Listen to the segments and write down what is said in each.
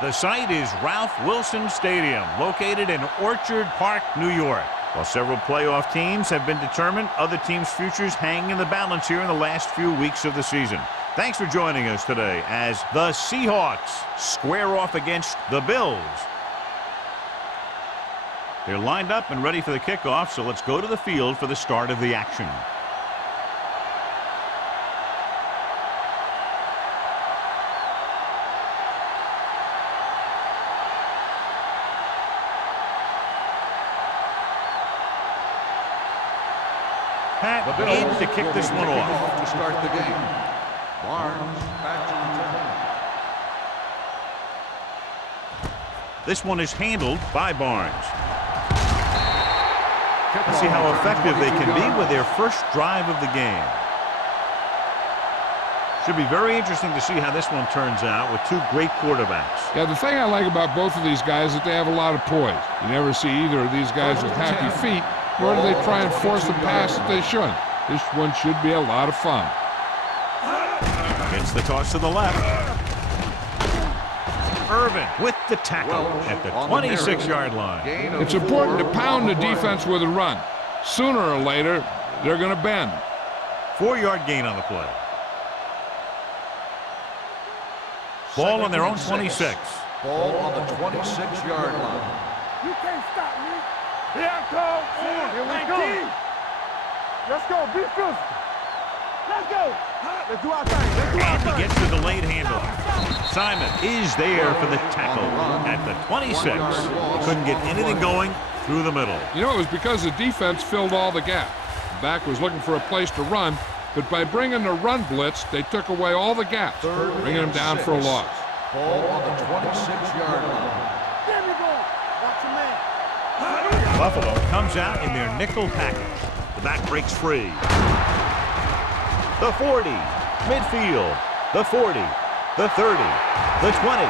The site is Ralph Wilson Stadium, located in Orchard Park, New York. While several playoff teams have been determined, other teams' futures hang in the balance here in the last few weeks of the season. Thanks for joining us today as the Seahawks square off against the Bills. They're lined up and ready for the kickoff, so let's go to the field for the start of the action. Pat in to kick this one off. To start the game. Barnes back to return. This one is handled by Barnes. Let's see how effective they can be with their first drive of the game. Should be very interesting to see how this one turns out with two great quarterbacks. Yeah, the thing I like about both of these guys is that they have a lot of poise. You never see either of these guys with happy feet, nor do they try and force a pass that they shouldn't. This one should be a lot of fun. Gets the toss to the left. Irvin with the tackle at the 26-yard line. It's important to pound the defense with a run. Sooner or later, they're going to bend. 4-yard gain on the play. Ball on their own 26. Ball on the 26-yard line. You can't stop me. Here I come. Here we go. Let's go. Be physical. Let's go. Let's do our thing. Let's do our And thing. he gets to the late handle. Simon is there for the tackle at the 26. Couldn't get anything going through the middle. You know, it was because the defense filled all the gaps. The back was looking for a place to run, but by bringing the run blitz, they took away all the gaps, bringing them down for a loss. Ball on the 26-yard line. There we go. Watch your man. Buffalo comes out in their nickel package. The back breaks free. The 40, midfield, the 40, the 30, the 20,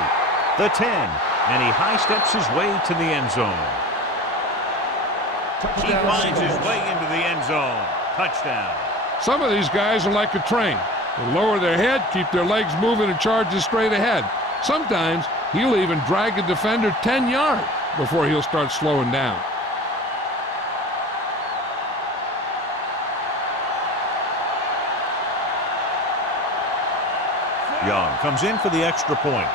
the 10, and he high steps his way to the end zone. He finds his way into the end zone. Touchdown. Some of these guys are like a train. They lower their head, keep their legs moving, and charge straight ahead. Sometimes he'll even drag a defender 10 yards before he'll start slowing down. Young comes in for the extra point.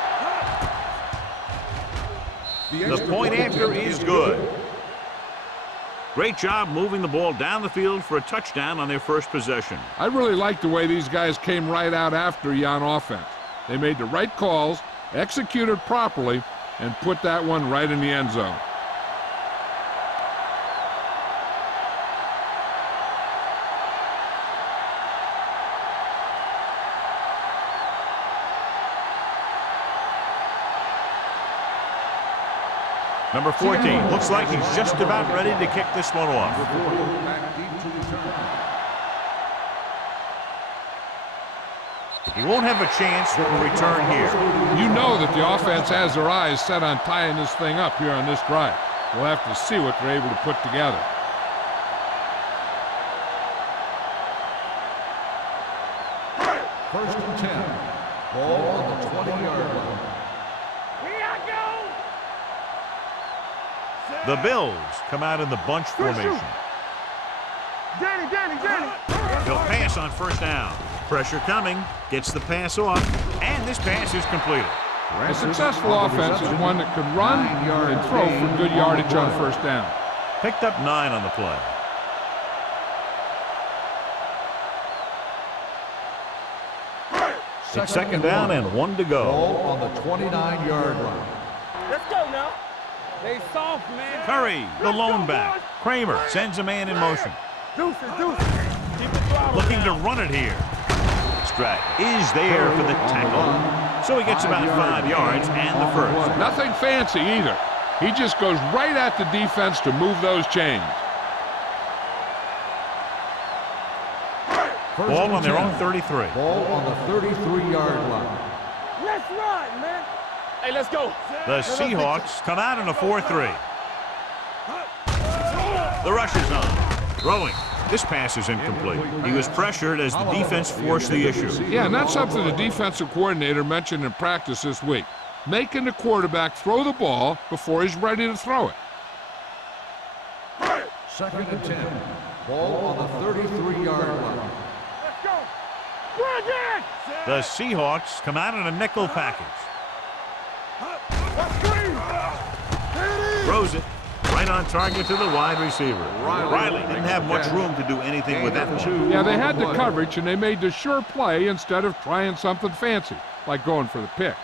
The point after is good. Great job moving the ball down the field for a touchdown on their first possession. I really like the way these guys came right out after you on offense. They made the right calls, executed properly, and put that one right in the end zone. Number 14 looks like he's just about ready to kick this one off. He won't have a chance to return here. You know that the offense has their eyes set on tying this thing up here on this drive. We'll have to see what they're able to put together. First and 10. Ball on the 20-yard line. Here I go. The Bills come out in the bunch formation. Danny. He'll pass on first down. Pressure coming, gets the pass off, and this pass is completed. A successful offense is one that can run and throw for good yardage on first down. Picked up 9 on the play. It's second down and 1 to go. Ball on the 29-yard line. Let's go now. They soft, man. Curry, the lone back. Kramer sends a man in motion. Deuces. Keep it throttled Looking to down. run it here. Stratton is there for the tackle. So he gets about 5 yards and the first. Nothing fancy either. He just goes right at the defense to move those chains. Ball on their own 33. Ball on the 33-yard line. Let's run, man. Hey, let's go. The Seahawks come out in a 4-3. The rush is on. Throwing. This pass is incomplete. He was pressured as the defense forced the issue. Yeah, and that's something the defensive coordinator mentioned in practice this week. making the quarterback throw the ball before he's ready to throw it. 2nd and 10. Ball on the 33-yard line. Let's go. Run it! The Seahawks come out in a nickel package. Let's screen. There it is. Throws it right on target to the wide receiver. Riley didn't have much room to do anything with that one. Yeah, they had the coverage, and they made the sure play instead of trying something fancy, like going for the pick.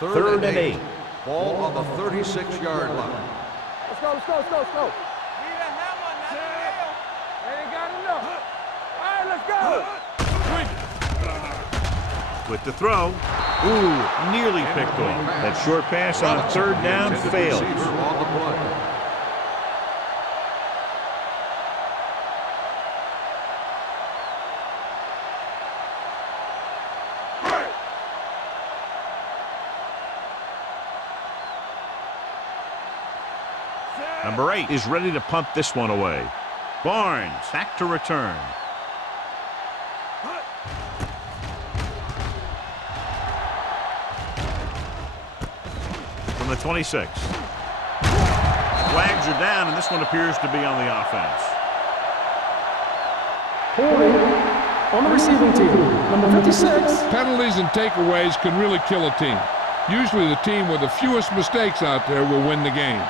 3rd and 8. Ball on the 36-yard line. Let's go, let's go, let's go, let's go. Need a hammer, not a nail. They ain't got enough. All right, let's go. With the throw. Ooh, nearly picked off. That short pass on 3rd down failed. On the play. Number 8 is ready to punt this one away. Barnes back to return. From the 26. Flags are down, and this one appears to be on the offense. Holding on the receiving team, number 56. Penalties and takeaways can really kill a team. Usually the team with the fewest mistakes out there will win the game.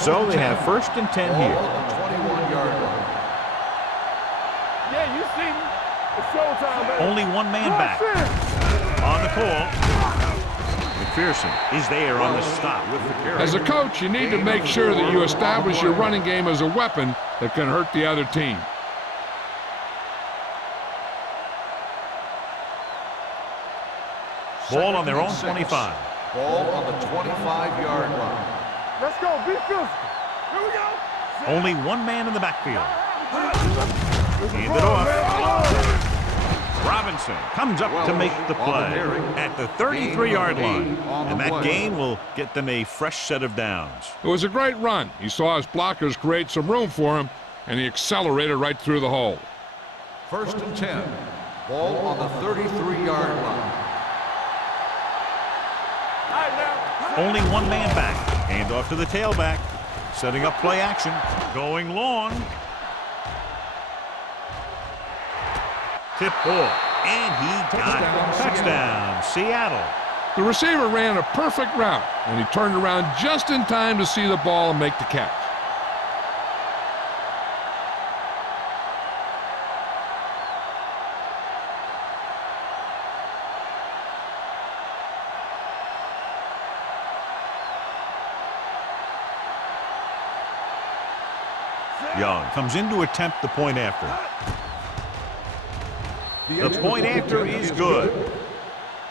So they have 1st and 10 here. On the 21-yard line. Yeah, you see me. It's showtime, baby. Only one man back. On the call. McPherson is there on the stop with the carry. As a coach, you need to make sure that you establish your running game as a weapon that can hurt the other team. Ball on their own 25. Ball on the 25-yard line. Let's go, be physical. Here we go. Only one man in the backfield. Hand it off. Robinson comes up to make the play at the 33-yard line. And that gain will get them a fresh set of downs. It was a great run. He saw his blockers create some room for him, and he accelerated right through the hole. 1st and 10. Ball on the 33-yard line. Only one man back. Hand off to the tailback. Setting up play action. Going long. Tip ball. And he got it. Touchdown, Seattle. The receiver ran a perfect route, and he turned around just in time to see the ball and make the catch. Young comes in to attempt the point after. The point after is good.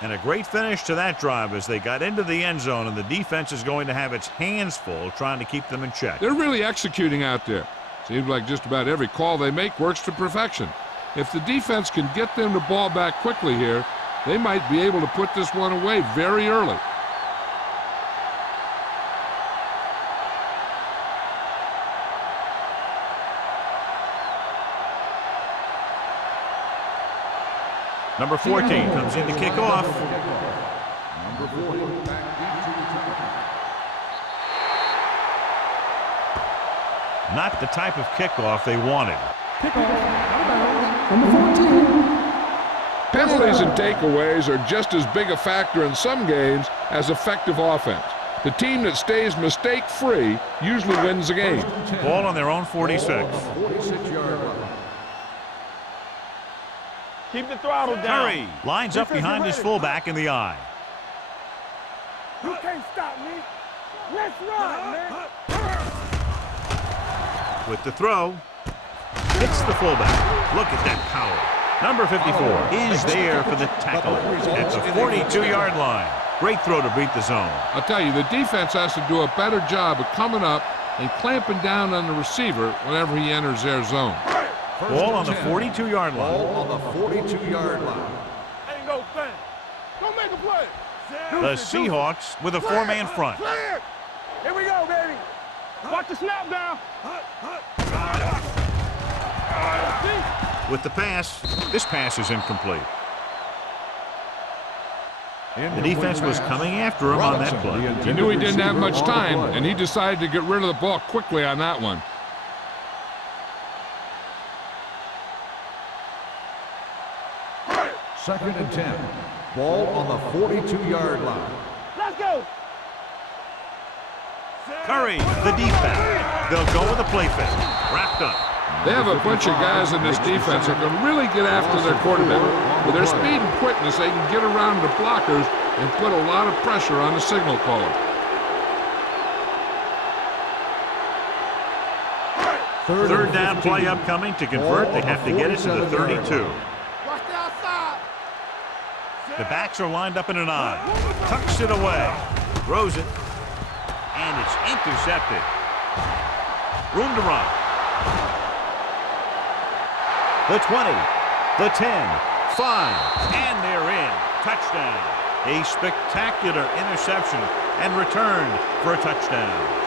And a great finish to that drive as they got into the end zone, and the defense is going to have its hands full trying to keep them in check. They're really executing out there. Seems like just about every call they make works to perfection. If the defense can get them the ball back quickly here, they might be able to put this one away very early. Number 14 comes in to kick off. Number 40. Not the type of kickoff they wanted. Kickoff, out of bounds, number 14. Penalties and takeaways are just as big a factor in some games as effective offense. The team that stays mistake-free usually wins the game. Ball on their own 46. 46-yard line. Keep the throttle down. Curry lines up behind his fullback in the eye. You can't stop me. Let's run, man. With the throw, hits the fullback. Look at that power. Number 54 is there for the tackle at the 42-yard line. Great throw to beat the zone. I'll tell you, the defense has to do a better job of coming up and clamping down on the receiver whenever he enters their zone. Ball on the 42-yard line. Ball on the 42-yard line. Ain't no thing. Don't make a play. The Seahawks with a four-man front. Clear. Here we go, baby. Watch the snap down. with the pass. This pass is incomplete. The defense was coming after him on that play. He knew he didn't have much time, and he decided to get rid of the ball quickly on that one. Second and 10. Ball on the 42-yard line. Let's go. Curry, the deep back. They'll go with a play fake. Wrapped up. They have a bunch of guys in this defense that can really get after their quarterback. With their speed and quickness, they can get around the blockers and put a lot of pressure on the signal caller. Third down play upcoming. To convert, they have to get it to the 32. Watch the outside. The backs are lined up in an I. Tucks it away. Throws it. And it's intercepted. Room to run. The 20, the 10, 5, and they're in. Touchdown. A spectacular interception and returned for a touchdown.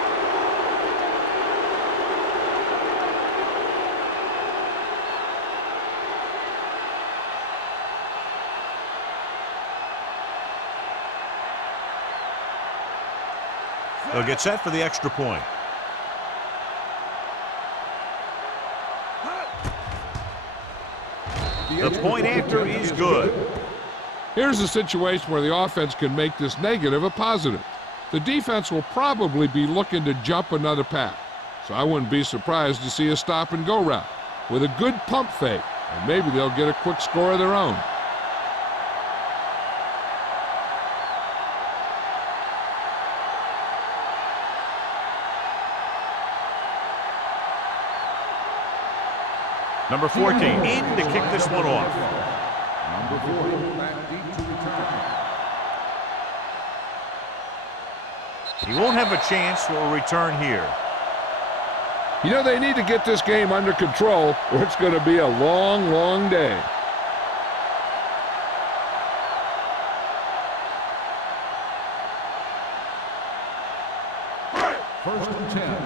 They'll get set for the extra point. The point after is good. Here's a situation where the offense can make this negative a positive. The defense will probably be looking to jump another pack, so I wouldn't be surprised to see a stop-and-go route with a good pump fake, and maybe they'll get a quick score of their own. Number 14 in to kick this one off. Number 40, back deep to return. He won't have a chance for a return here. You know, they need to get this game under control, or it's going to be a long, long day. First and 10.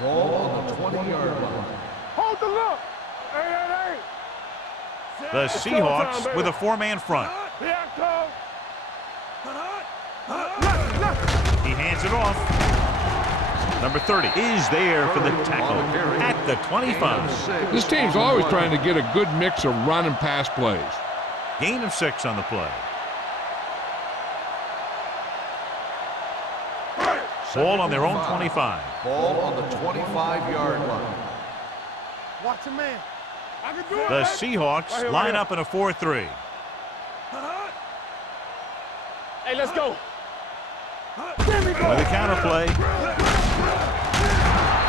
Ball on the 20-yard line. Hold the look. The Seahawks with a four-man front. Here I come. He hands it off. Number 30 is there for the tackle at the 25. This team's always trying to get a good mix of run and pass plays. Gain of 6 on the play. Ball on their own 25. Ball on the 25-yard line. Watch your man. I can do it. The Seahawks line up in a 4-3. Hey, let's go. With a counter play.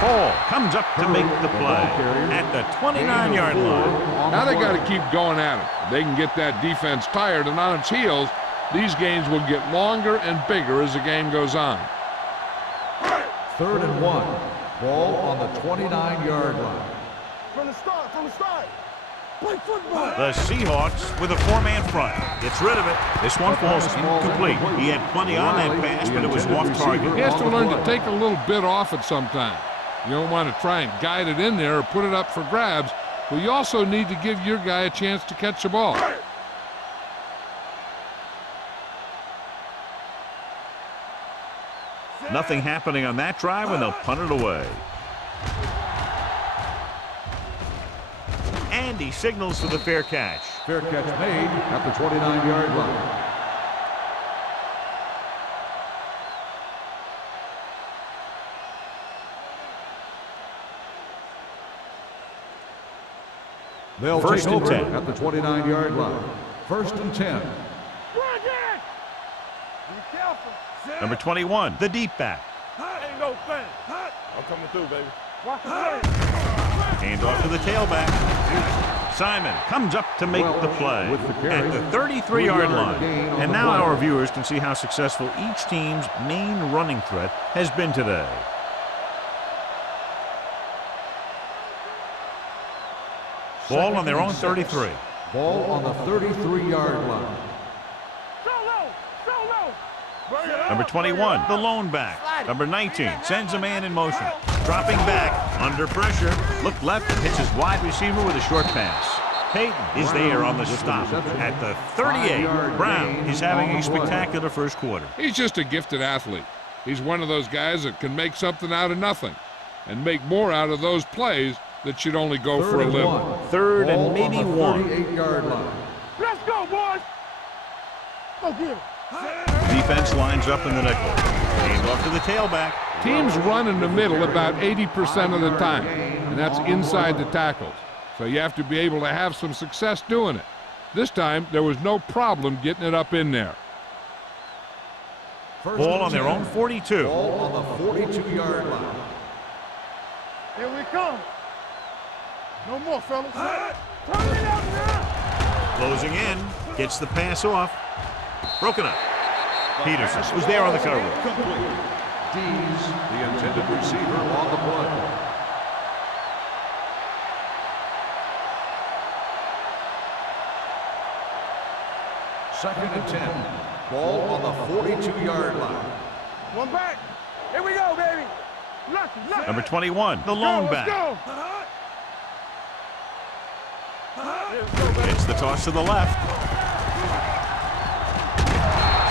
Hall comes up to make the play at the 29-yard line. Now they got to keep going at it. If they can get that defense tired and on its heels, these games will get longer and bigger as the game goes on. Third and 1. Ball on the 29-yard line. From the start. Play football. The Seahawks with a four-man front. Gets rid of it. This one falls incomplete. He had plenty on that pass, but it was off target. He has to learn to take a little bit off at some time. You don't want to try and guide it in there or put it up for grabs, but you also need to give your guy a chance to catch the ball. Nothing happening on that drive, and they'll punt it away. And he signals for the fair catch. Fair catch made at the 29-yard line. They'll First take and over 10. at the 29-yard line. First and 10. Be careful. Number 21, the deep back. Ain't no thing. I'm coming through, baby. Watch the play. Hand off to the tailback. Simon comes up to make the play at the 33-yard line. And now our viewers can see how successful each team's main running threat has been today. Ball on their own 33. Ball on the 33-yard line. Number 21, the lone back. Number 19 sends a man in motion. Dropping back, under pressure. Look left and hits his wide receiver with a short pass. Payton is there on the stop at the 38. Brown is having a spectacular first quarter. He's just a gifted athlete. He's one of those guys that can make something out of nothing and make more out of those plays that should only go for a living. Third and maybe one. 38-yard line. Let's go, boys. Go get him. Defense lines up in the nickel. Game off to the tailback. Teams run in the middle about 80% of the time, and that's inside the tackles. So you have to be able to have some success doing it. This time, there was no problem getting it up in there. Ball on their own 42. Ball on the 42-yard line. Here we come. No more, fellas. Turn it out now. Closing in. Gets the pass off. Broken up. Peterson was there on the coverage. Complete. D's the intended receiver on the play. Second and 10. Ball on the 42-yard line. One back. Here we go, baby. Lucky. Number 21, the lone back. It's the toss to the left.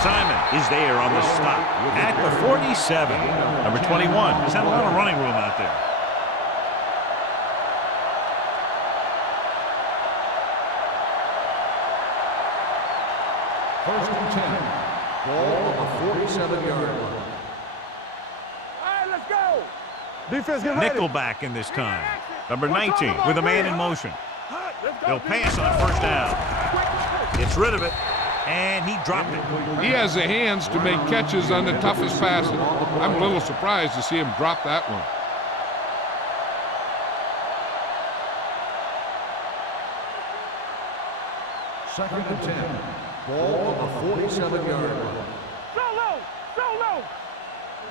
Simon is there on the stop at the 47. Number 21 has had a lot of running room out there. First and 10. Ball on the 47-yard line. All right, let's go. Defense, get ready. Nickelback in this time. Number 19 with a man in motion. He'll pass on first down. Gets rid of it, and he dropped it. He has the hands to make catches on the toughest passes. I'm a little surprised to see him drop that one. Second and 10. Ball on the 47-yard line. Solo.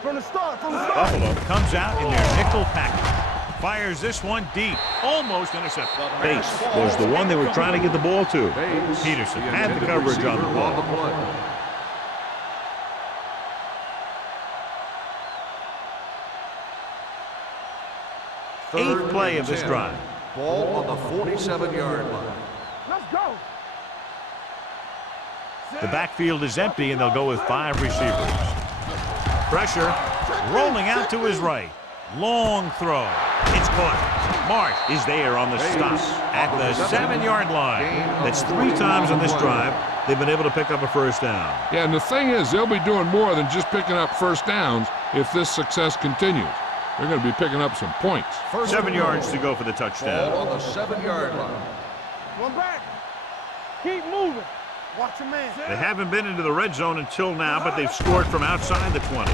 From the start. Buffalo comes out in their nickel package. Fires this one deep. Almost intercepted. Bates was the one they were trying to get the ball to. Peterson had the coverage on the ball. Eighth play of this drive. Ball on the 47-yard line. Let's go. The backfield is empty, and they'll go with 5 receivers. Pressure. Rolling out to his right. Long throw. It's caught. Marsh is there on the stop at the 7-yard line. That's 3 times on this drive they've been able to pick up a first down. Yeah, and the thing is, they'll be doing more than just picking up first downs if this success continues. They're going to be picking up some points. 7 yards to go for the touchdown. Ball on the 7-yard line. One back. Keep moving. Watch your man. They haven't been into the red zone until now, but they've scored from outside the 20.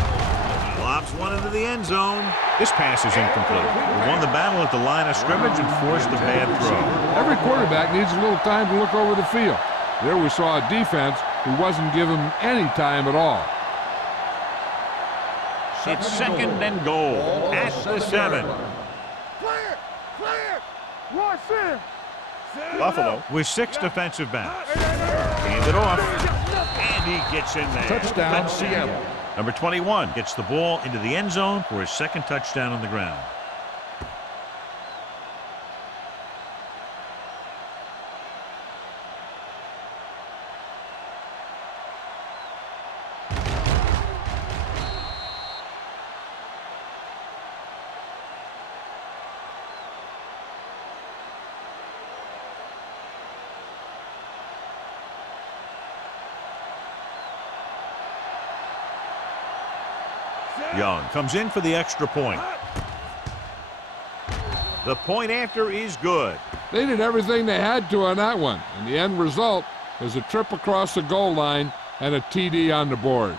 Lobs one into the end zone. This pass is incomplete. They won the battle at the line of scrimmage and forced a bad throw. Every quarterback needs a little time to look over the field. There we saw a defense who wasn't given any time at all. It's second and goal at the 7. Clear. Royce in. Buffalo with 6 defensive backs. Hand it off, and he gets in there. Touchdown, Seattle. Number 21 gets the ball into the end zone for his 2nd touchdown on the ground. Young comes in for the extra point. The point after is good. They did everything they had to on that one, and the end result was a trip across the goal line and a TD on the board.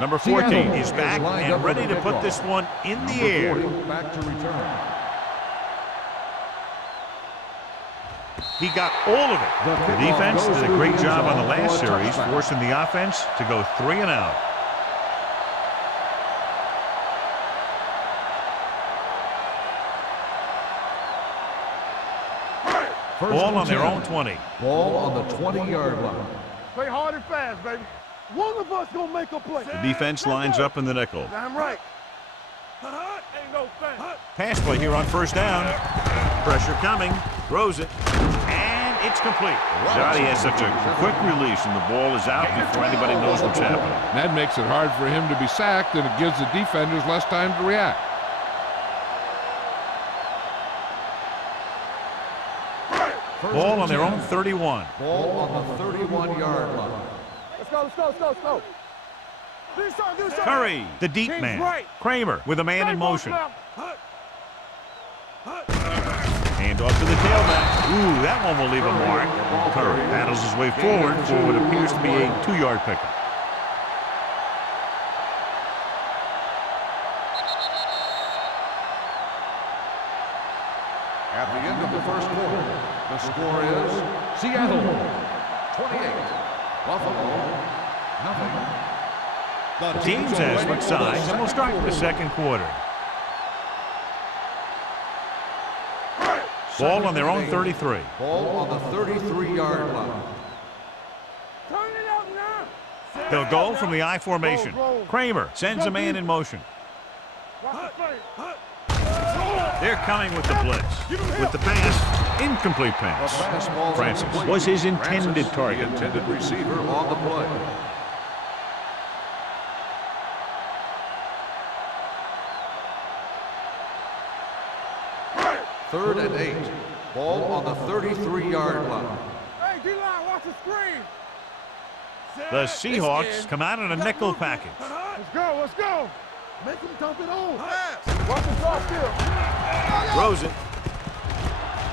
Number 14 is back and ready to put this one in the air. Back to return. He got all of it. The defense did a great job on the last series, forcing the offense to go 3 and out. Ball on their own 20. Ball on the 20-yard line. Play hard and fast, baby. One of us gonna make a play. The defense lines up in the nickel. Damn right. Ain't no thing. Pass play here on first down. Pressure coming. Throws it. And it's complete. Johnny has such a quick release, and the ball is out before anybody knows what's happening. That makes it hard for him to be sacked, and it gives the defenders less time to react. Ball on their own 31. Ball on the 31-yard line. Let's go, let's go, let's go, let's go. Do something, do something. Curry, the deep King's man. right. Kramer with a man Stay in both motion. left. Hand off to the tailback. Ooh, that one will leave a mark. Curry battles his way forward for what appears to be a 2-yard pickup. At the end of the first quarter, the score is Seattle 28, Buffalo nothing. The teams have switched sides, and we'll start the second quarter. Ball on their own 33. Ball on the 33-yard line. Turn it up now. They'll go from the I formation. Kramer sends a man in motion. Watch the play. They're coming with the blitz. With the pass, incomplete The pass. pass falls Francis incomplete. was his intended Francis, target. The intended receiver on the play. Third and 8. Ball on the 33-yard line. Hey, D-line, watch the screen. The Seahawks come out in a nickel package. Let's go, let's go. Make him dump it on. Watch the soft field. Throws it.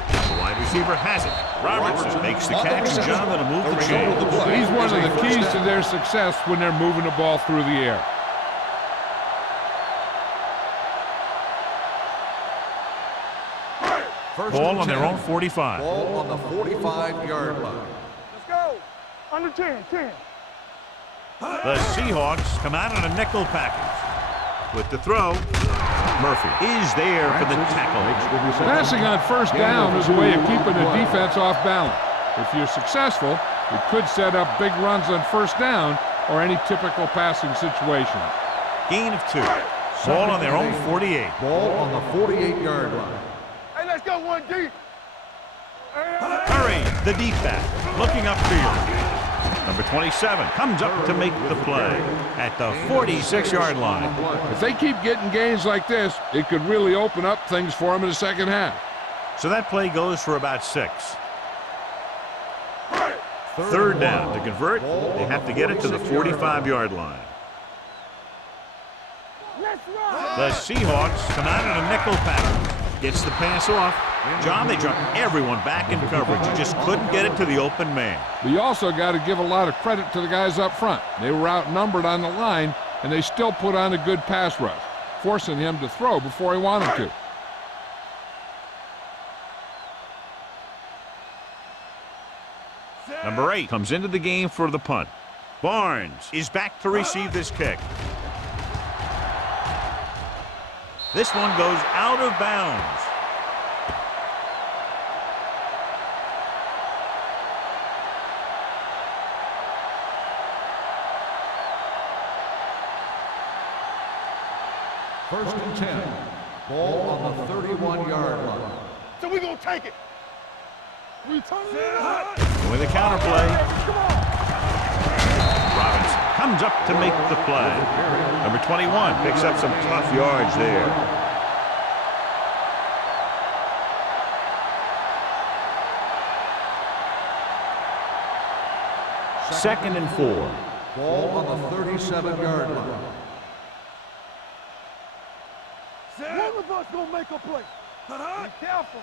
The wide receiver has it. Robertson makes the catch, and John that'll move the chain. He's one of the keys to their success when they're moving the ball through the air. Ball on their own 45. Ball on the 45-yard line. Let's go. Under 10, 10. The Seahawks come out in a nickel package. With the throw, Murphy is there for the tackle. Passing on first down is a way of keeping the defense off balance. If you're successful, it could set up big runs on first down or any typical passing situation. Gain of 2. Ball on their own 48. Ball on the 48-yard line. Hey, let's go one deep. Curry, the deep back, looking upfield. Number 27 comes up to make the play at the 46-yard line. If they keep getting gains like this, it could really open up things for them in the second half. So that play goes for about 6. Third down. To convert, they have to get it to the 45-yard line. The Seahawks come out in a nickel package. Gets the pass off. John, they dropped everyone back in coverage. You just couldn't get it to the open man. But you also got to give a lot of credit to the guys up front. They were outnumbered on the line, and they still put on a good pass rush, forcing him to throw before he wanted to. Number 8 comes into the game for the punt. Barnes is back to receive this kick. This one goes out of bounds. First and 10. Ball on the 31-yard line. So we gonna take it. We turn it up. With a counter play, Come on. Robinson comes up to make the play. Number 21 picks up some tough yards there. Second and 4. Ball on the 37-yard line. One of us gonna make a play. Be careful.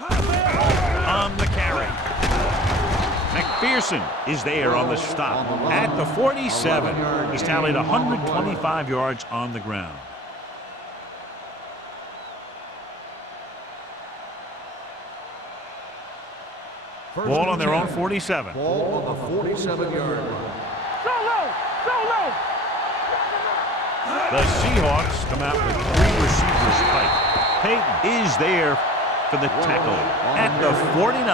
On the carry. McPherson is there on the stop. At the 47, he's tallied 125 yards on the ground. Ball on their own 47. Ball on the 47-yard line. Solo! Solo! The Seahawks come out with 3 receivers tight. Peyton is there for the tackle at the 49.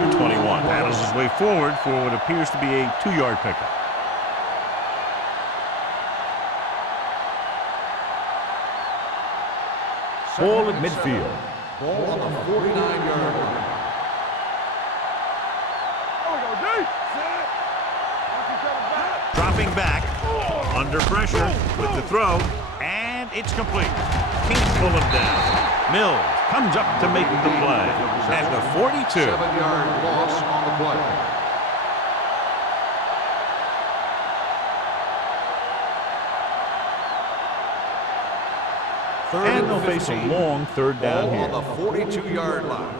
Number 21 paddles his way forward for what appears to be a 2-yard pickup. Ball at midfield. Ball on the 49-yard line. Dropping back, under pressure with the throw, and it's complete. Can't pull him down. Mills comes up to make the play at the 42. 7-yard loss on the play. And they'll face a long third down here. On the 42-yard line.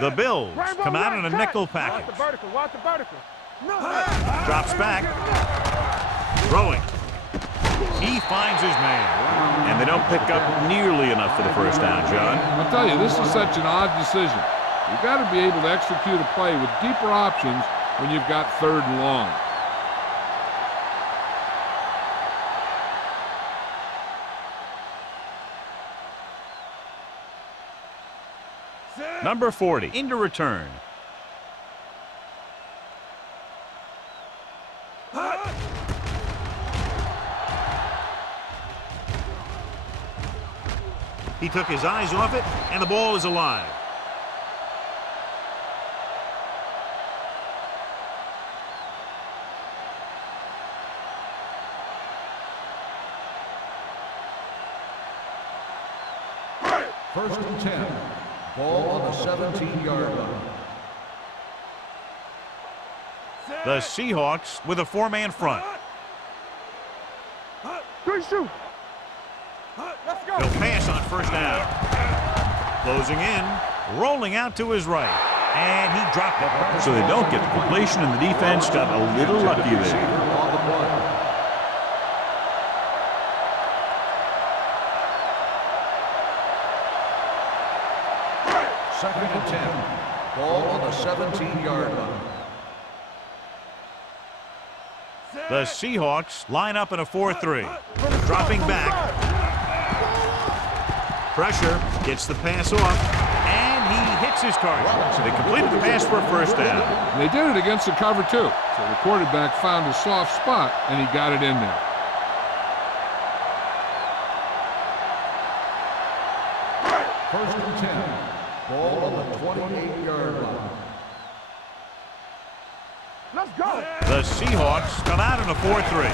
The Bills come out in a nickel package. Watch the vertical. Drops back. Throwing. He finds his man. And they don't pick up nearly enough for the first down, John. I'll tell you, this is such an odd decision. You've got to be able to execute a play with deeper options when you've got 3rd and long. Number 40 into return. He took his eyes off it, and the ball is alive. First and 10. Ball on the 17-yard line. The Seahawks with a 4-man front. Good shoot. Let's go. He'll pass on first down. Closing in, rolling out to his right. And he dropped it. So they don't get the completion, and the defense got a little lucky there. On the play. Second and 10. Ball on the 17-yard line. The Seahawks line up in a 4-3. Dropping back. Pressure, gets the pass off, and he hits his target. So they completed the pass for a first down. And they did it against the cover, too. So the quarterback found a soft spot, and he got it in there. First and 10. Ball on the 28-yard line. Let's go. The Seahawks come out in a 4-3.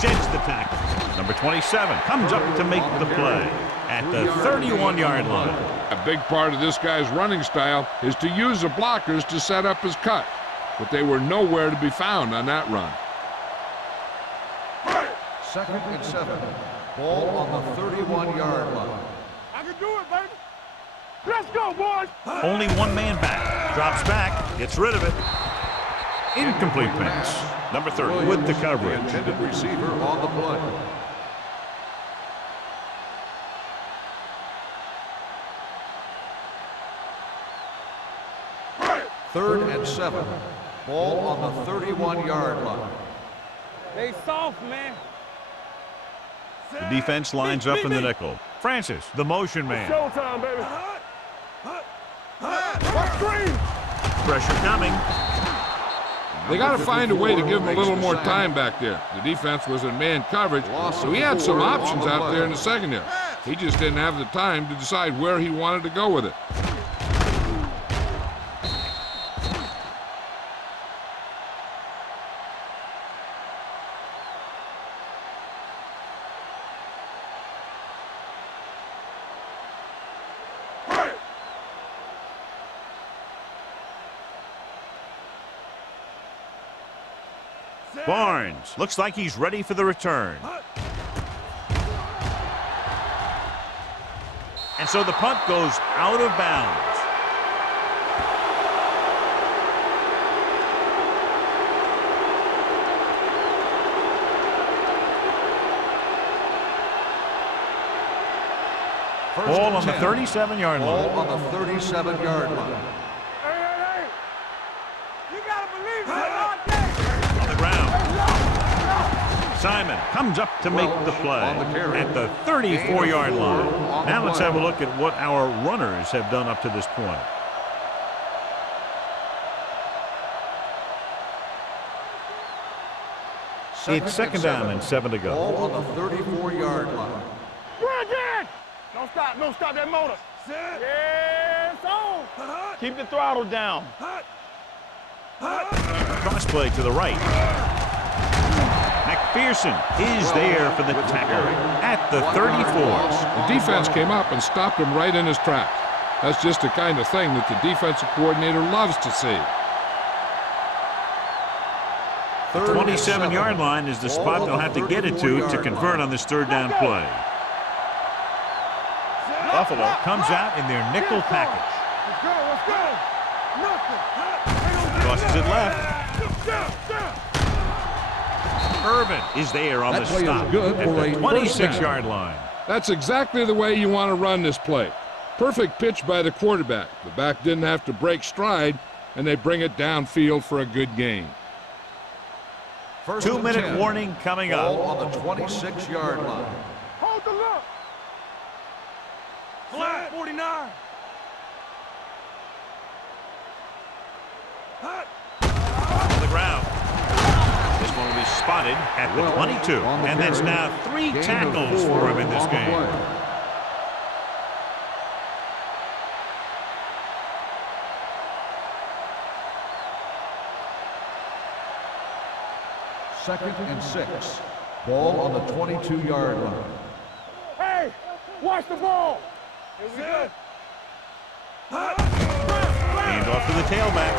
Sheds the tackle. Number 27 comes up to make the play at the 31-yard line. A big part of this guy's running style is to use the blockers to set up his cut, but they were nowhere to be found on that run. Second and 7. Ball on the 31-yard line. I can do it, baby. Let's go, boys. Only one man back. Drops back, gets rid of it. Incomplete pass. Number 30 with the coverage. The intended receiver on the play. Third and 7. Ball on the 31-yard line. They soft, man. The defense lines up in the nickel. Francis, the motion man. Showtime, baby. What's green? Pressure coming. They got to find a way to give him a little more time back there. The defense was in man coverage, so he had some options out there in the secondary. He just didn't have the time to decide where he wanted to go with it. Barnes looks like he's ready for the return. And so the punt goes out of bounds. Ball on the 37-yard line. Ball on the 37-yard line. Hey. You got to believe it. On the ground. Simon comes up to make the play at the 34-yard line. Now let's have a look at what our runners have done up to this point. It's second down and 7 to go. Ball on the 34-yard line. Bridget! Don't stop. Don't stop that motor. Yes, on. Keep the throttle down. Cross play to the right. McPherson is there for the tackle at the 34. The defense came up and stopped him right in his tracks. That's just the kind of thing that the defensive coordinator loves to see. The 27-yard line is the spot they'll have to get it to convert on this third down play. Buffalo comes out in their nickel package. Let's go. Let's go. Nothing. Crosses it left. Urban is there on the That play is stop good at for the a 26-yard line. That's exactly the way you want to run this play. Perfect pitch by the quarterback. The back didn't have to break stride, and they bring it downfield for a good gain. 2-minute warning coming up. Ball on the 26-yard line. Hold the look. Flat 49. On the ground. This one will be spotted at the 22. And that's now 3 tackles for him in this game. Second and 6. Ball on the 22-yard line. Hey, watch the ball. Here we go. Hand off to the tailback.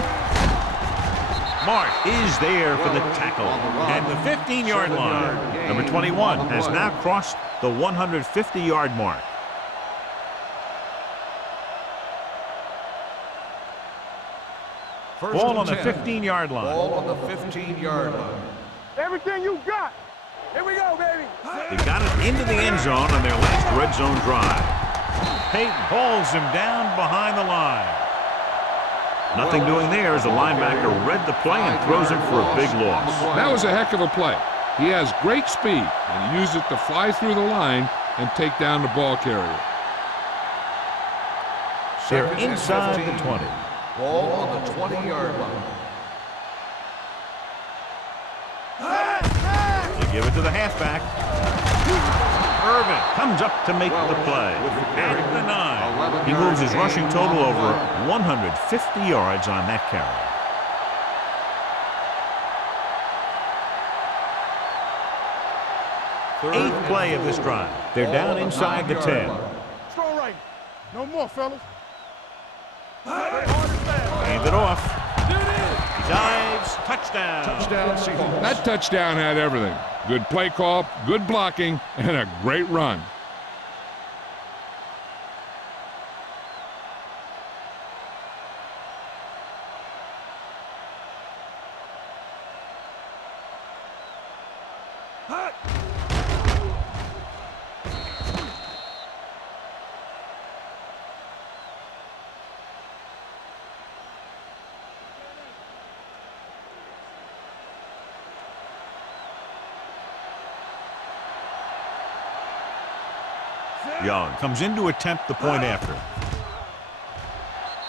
Mark is there for the tackle at the 15-yard line. Number 21 has now crossed the 150-yard mark. Ball on the 15-yard line. Ball on the 15-yard line. Everything you got. Here we go, baby. They got it into the end zone on their last red zone drive. Peyton hauls him down behind the line. Nothing doing there as the linebacker read the play and throws him for a big loss. That was a heck of a play. He has great speed, and he used it to fly through the line and take down the ball carrier. They're inside the 20. Ball on the 20-yard line. They give it to the halfback. Irvin comes up to make the play at the 9. He moves his rushing total over 150 yards on that carry. Eighth play of this drive. They're down inside the 10. Strong right. No more, fellas. Hand it off. He dives. Touchdown. Touchdown, Seahawks. That touchdown had everything. Good play call, good blocking, and a great run. Young comes in to attempt the point after.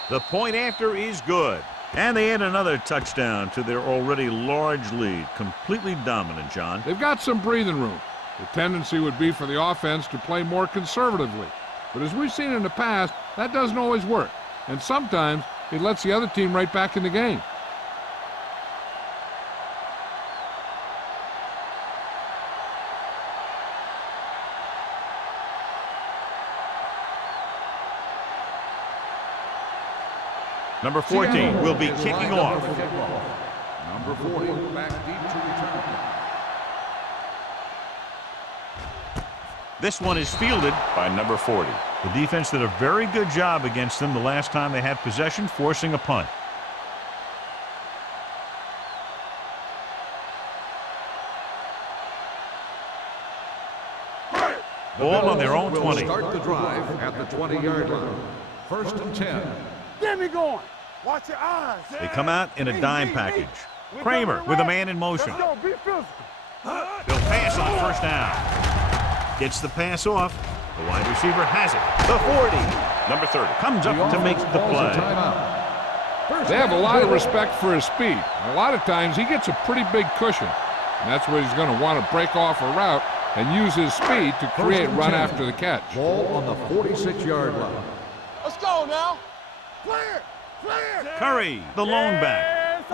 The point after is good. And they add another touchdown to their already large lead. Completely dominant, John. They've got some breathing room. The tendency would be for the offense to play more conservatively. But as we've seen in the past, that doesn't always work. And sometimes it lets the other team right back in the game. Number 14 will be kicking off. Number 40 back deep to return. This one is fielded by number 40. The defense did a very good job against them the last time they had possession, forcing a punt. Ball on their own 20. Start the drive at the 20-yard line. First and 10. Get me going. Watch your eyes. They come out in a dime package. Kramer with a man in motion. Let's go. Be physical. They'll pass on first down. Gets the pass off. The wide receiver has it. The 40. Number 30 comes up to make the play. They have a lot of respect for his speed. A lot of times he gets a pretty big cushion. And that's where he's going to want to break off a route and use his speed to create run after the catch. Ball on the 46-yard line. Let's go now. Clear. Clear. Curry, the lone back.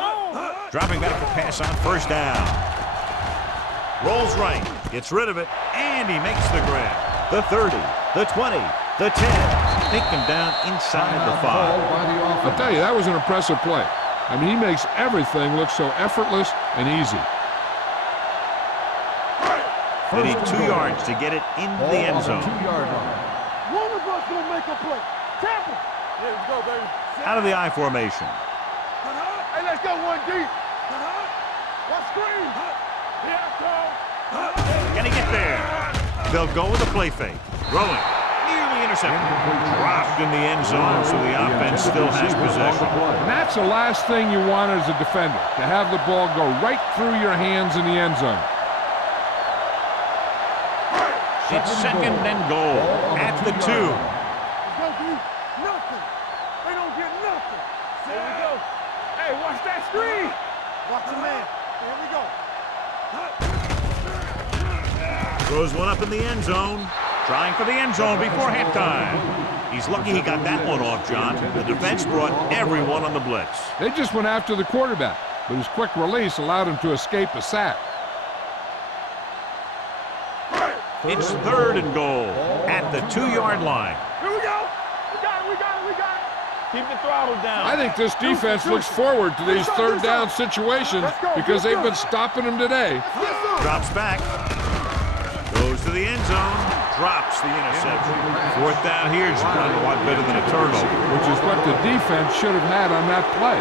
Dropping back to pass on first down. Rolls right, gets rid of it, and he makes the grab. The 30, the 20, the 10. Take him down inside the 5. I'll tell you, that was an impressive play. I mean, he makes everything look so effortless and easy. They need 2 yards to get it in the end zone. One of us will make a play. Tackle. Yeah, let's go, baby. Out of the I formation. Hey, let's go 1 deep. One screen. Here I come. Can he get there? They'll go with a play fake. Throwing. Nearly intercepted. Dropped in the end zone, so the offense still has possession. And that's the last thing you want as a defender, to have the ball go right through your hands in the end zone. It's second and goal at the 2. Let's go, D. Nothing. They don't get nothing. Here we go. Hey, watch that screen. Watch the man. Here we go. Throws one up in the end zone. Trying for the end zone before halftime. He's lucky he got that one off, John. The defense brought everyone on the blitz. They just went after the quarterback, but his quick release allowed him to escape a sack. It's third and goal at the 2-yard line. Here we go. We got it. We got it. We got it. Keep the throttle down. I think this defense looks forward to these third down situations because they've been stopping them today. Drops back. Goes to the end zone. Drops the interception. Fourth down here is done a lot better than a turnover. Which is what the defense should have had on that play.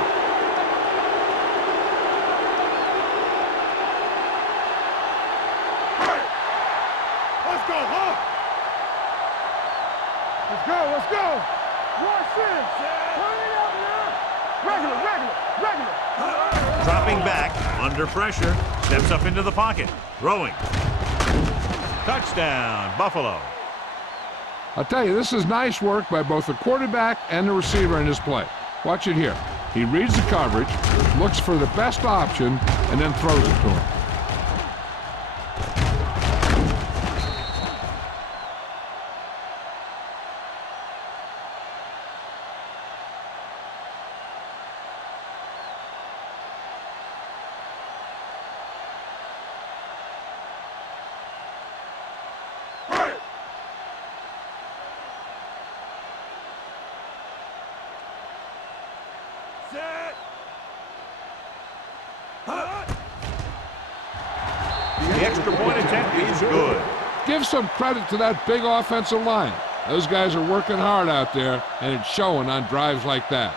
Let's go, huh? Let's go, let's go. Watch this. Turn it up now. Regular. Dropping back, under pressure, steps up into the pocket. Throwing. Touchdown, Buffalo. I'll tell you, this is nice work by both the quarterback and the receiver in his play. Watch it here. He reads the coverage, looks for the best option, and then throws it to him. The extra point attempt is good. Give some credit to that big offensive line. Those guys are working hard out there, and it's showing on drives like that.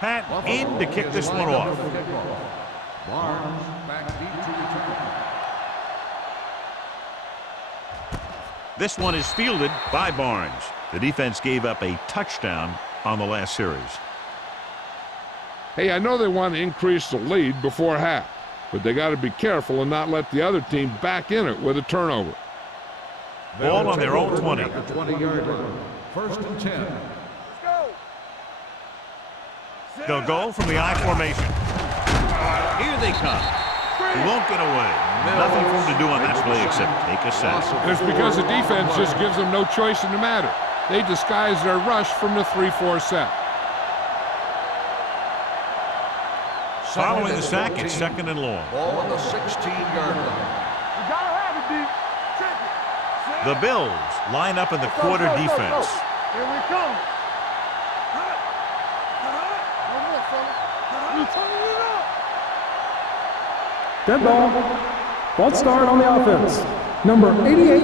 Pat in to kick this one off. Barnes back deep to return. This one is fielded by Barnes. The defense gave up a touchdown on the last series. Hey, I know they want to increase the lead before half, but they got to be careful and not let the other team back in it with a turnover. Ball on their own 20. At the 20-yard line. First and 10. They'll go from the I formation. Here they come. He won't get away. Nothing for him to do on that play except take a sack. It's because the defense just gives them no choice in the matter. They disguise their rush from the 3-4 set. Following the sack, it's second and long. Ball on the 16-yard line. You gotta have it, D. Check it. The Bills line up in the quarter defense. Here we come. One more, fella. You turning it up. Dead ball. False start on the offense. Number 88.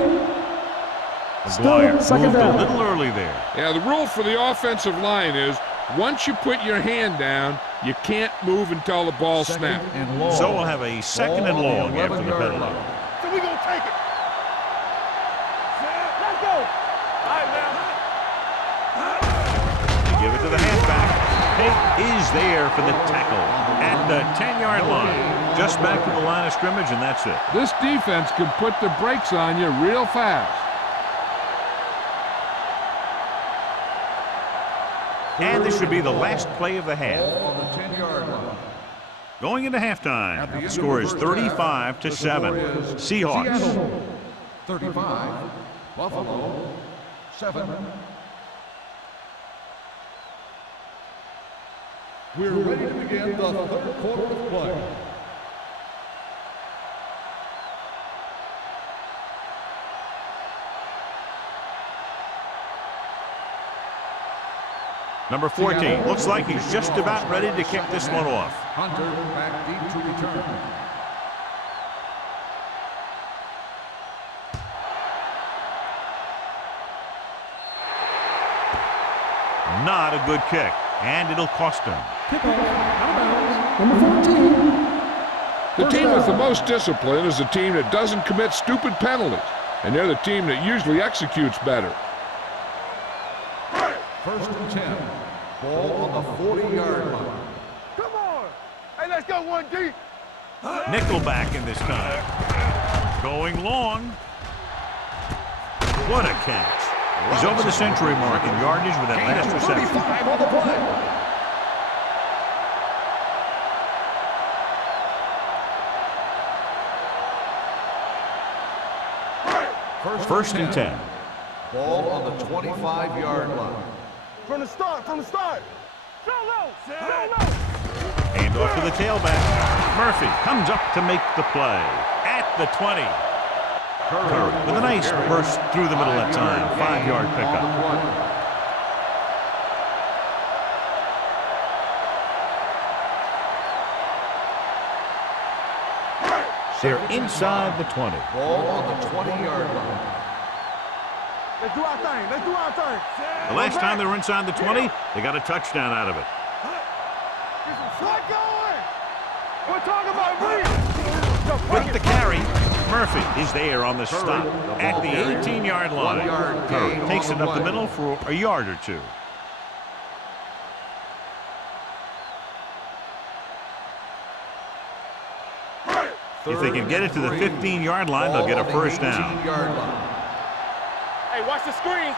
McGuire Still second moved down. a little early there. Yeah, the rule for the offensive line is once you put your hand down, You can't move until the ball snaps. So we'll have a second and long after the penalty. So we gonna take it. Let's go. All right, man. They give it to the halfback. Pate is there for the tackle at the 10-yard line. Just back to the line of scrimmage, and that's it. This defense can put the brakes on you real fast. And this should be the last play of the half. On the 10-yard line. Going into halftime, the score is 35-7. Seahawks. Seattle 35, Buffalo 7. We're ready to begin the third quarter of play. Number 14. Looks like he's just about ready to kick this one off. Hunter back deep to return. Not a good kick, and it'll cost him. Kickoff, out of bounds, number 14. The team with the most discipline is the team that doesn't commit stupid penalties, and they're the team that usually executes better. First and 10. Ball on the 40-yard line. Come on. Hey, let's go one deep. Nickelback in this time. Going long. What a catch. He's over the century mark in yardage with that last reception. 35 on the play. First and 10. Ball on the 25-yard line. From the start. Show low. Hand off to the tailback. Murphy comes up to make the play. At the 20. Curry with a nice burst through the middle that time. 5-yard pickup. They're inside the 20. Ball on the 20-yard line. Let's do our thing. The last time they were inside the 20, they got a touchdown out of it. What going? We're talking about me. With the carry, Murphy is there on the stop at the 18-yard line. Curry takes it up the middle for a yard or two. If they can get it to the 15-yard line, they'll get a first down. Hey, watch the screen.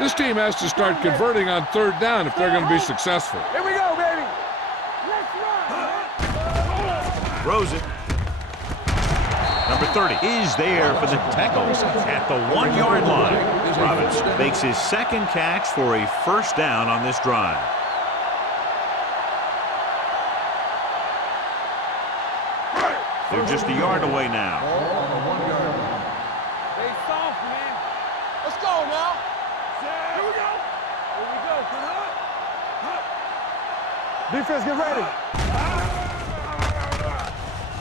This team has to start converting on third down if they're going to be successful. Here we go, baby. Let's run. Throws it. Number 30 is there for the tackle at the 1-yard line. Robbins makes his second catch for a first down on this drive. They're just a yard away now. Stay soft, man. Let's go now. Here we go. Defense, get ready.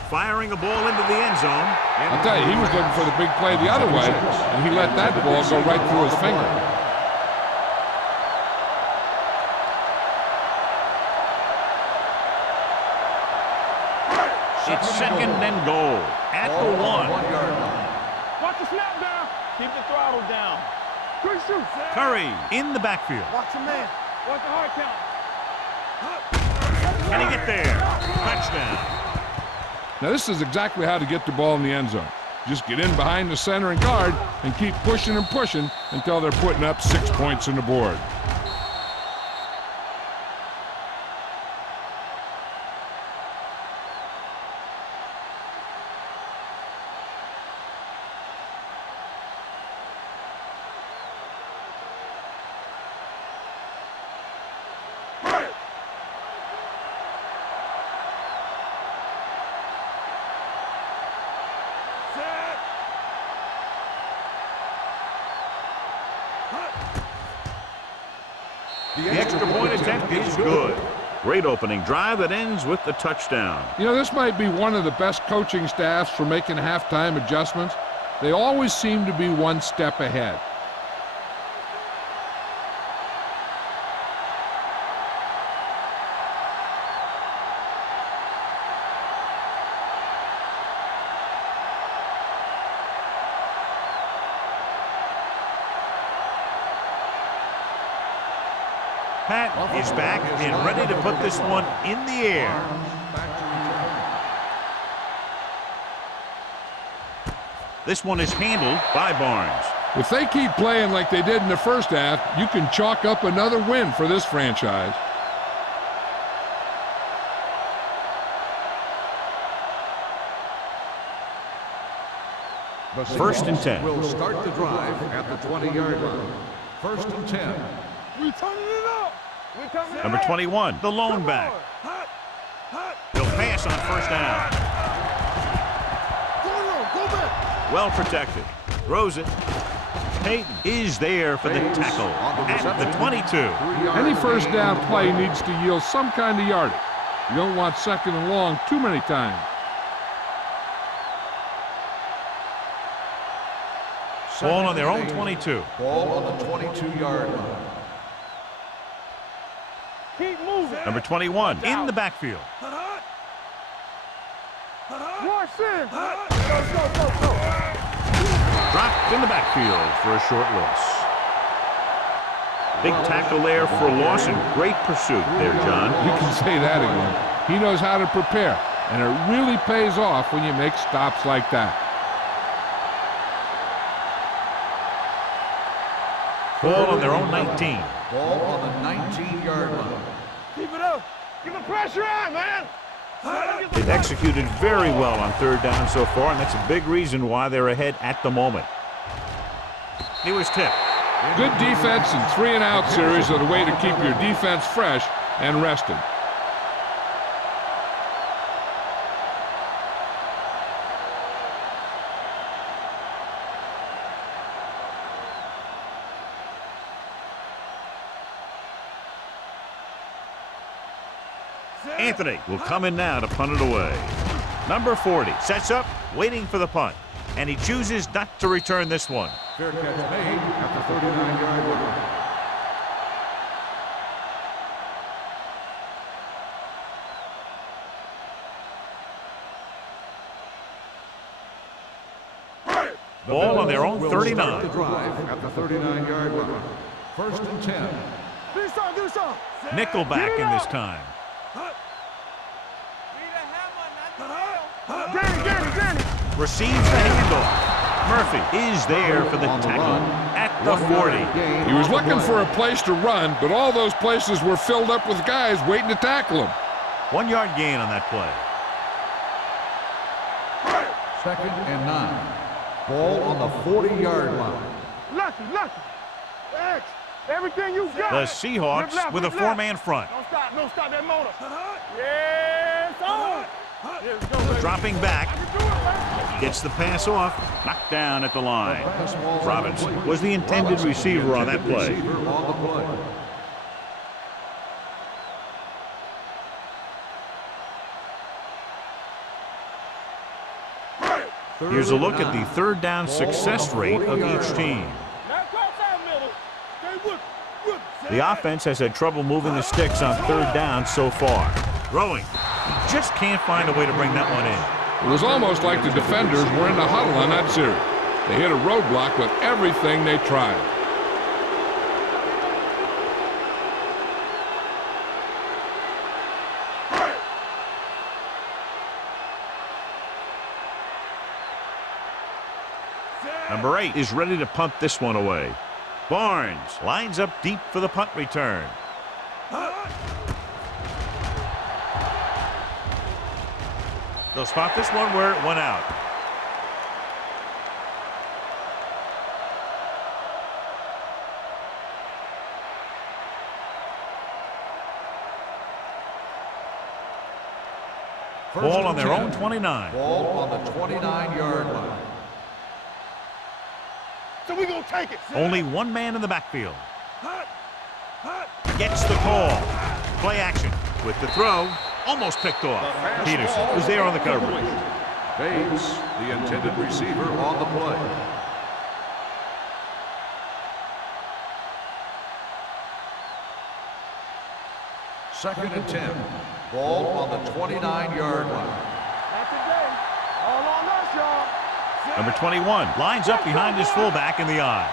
Firing a ball into the end zone. I'll tell you, he was looking for the big play the other way, and he let that ball go right through his finger. It's second and goal at the 1. Watch the snap down. Keep the throttle down. Quick shoot. Curry in the backfield. Watch the man. Watch the hard count. Can he get there? Touchdown. Now, this is exactly how to get the ball in the end zone. Just get in behind the center and guard and keep pushing and pushing until they're putting up 6 points on the board. The extra point attempt is good. Great opening drive that ends with the touchdown. You know, this might be one of the best coaching staffs for making halftime adjustments. They always seem to be one step ahead. Pat is back and ready to put this one in the air. This one is handled by Barnes. If they keep playing like they did in the first half, you can chalk up another win for this franchise. The First and 10. Will start the drive at the 20-yard line. First and 10. We turning it up. We coming Number 21, the lone back. He'll pass on first down. Go back. Well protected. Throws it. Payton is there for the tackle at the 22. Any first down play needs to yield some kind of yardage. You don't want second and long too many times. Ball on their own 22. Ball on the 22-yard line. Keep moving. Number 21 in the backfield. Rush in. Go. Dropped in the backfield for a short loss. Big tackle there for a loss and great pursuit there, John. You can say that again. He knows how to prepare, and it really pays off when you make stops like that. Ball on their own 19. Ball on the 19-yard line. Keep it up. Get the pressure on, man. They've executed very well on third down so far, and that's a big reason why they're ahead at the moment. He was tipped. Good defense and 3-and-out series are the way to keep your defense fresh and rested. Anthony will come in now to punt it away. Number 40 sets up, waiting for the punt, and he chooses not to return this one. Fair catch made at the 39-yard line. Ball on their own Will 39. start the drive at the 39-yard line. First and 10. Do something. Nickel back in this time. Danny. Receives the handoff. Murphy is there for the tackle at the 40. He was looking for a place to run, but all those places were filled up with guys waiting to tackle him. 1 yard gain on that play. Second and 9. Ball on the 40-yard line. Lucky. X. Everything you got. The Seahawks with a four-man front. Don't stop that motor. Yes, on. Dropping back. Gets the pass off. Knocked down at the line. Robbins was the intended receiver on that play. Here's a look at the third down success rate of each team. The offense has had trouble moving the sticks on third down so far. Throwing. He just can't find a way to bring that one in. It was almost like the defenders were in the huddle on that series. They hit a roadblock with everything they tried. Number 8 is ready to punt this one away. Barnes lines up deep for the punt return. They'll spot this one where it went out. Ball on their own 29. Ball on the 29-yard line. So we gonna take it. Only one man in the backfield. Gets the call. Play action with the throw. Almost picked off. Peterson was there on the coverage. Bates, the intended receiver, on the play. Second and 10. Ball on the 29-yard line. Not today. All on us, y'all. Number 21 lines up behind his fullback in the eye.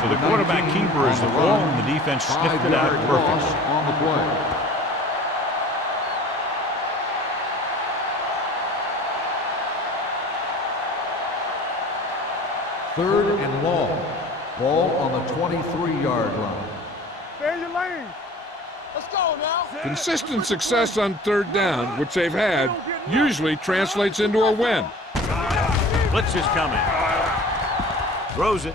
So the quarterback keeper is the ball, and the defense sniffed it out perfectly. On the play. Third and long. Ball on the 23-yard line. Stay in your lane. Let's go now. Consistent success on third down, which they've had, usually translates into a win. Blitz is coming. Throws it.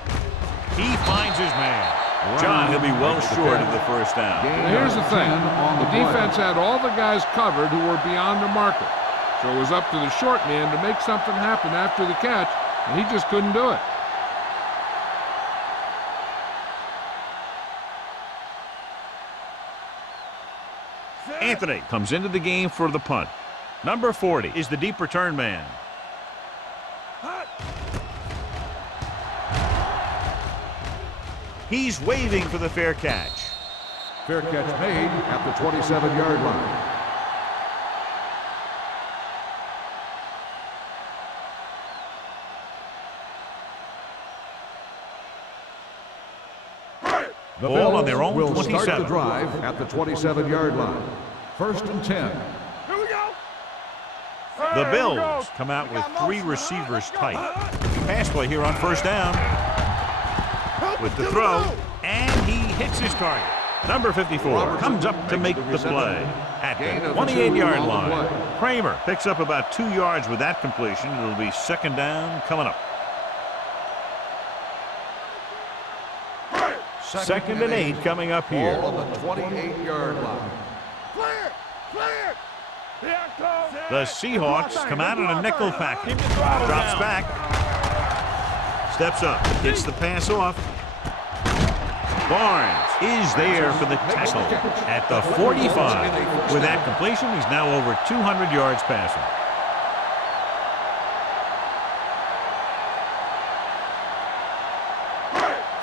He finds his man. John, he'll be well short of the first down. Now here's the thing. The defense had all the guys covered who were beyond the marker. So it was up to the short man to make something happen after the catch, and he just couldn't do it. Anthony comes into the game for the punt. Number 40 is the deep return man. He's waving for the fair catch. Fair catch made at the 27-yard line. The Ball on their own will 27. start the drive at the 27-yard line. First and 10. Here we go. The Bills come out with 3 receivers tight. Pass play here on first down. With the throw, and he hits his target. Number 54 comes up to make the play at the 28-yard line. Kramer picks up about 2 yards with that completion. It'll be second down coming up. Second and 8 coming up here. Ball on the 28-yard line. Clear. Clear. Here it comes. The Seahawks come out in a nickel package. Drops back. Steps up. Gets the pass off. Barnes is there for the tackle at the 45. With that completion, he's now over 200 yards passing.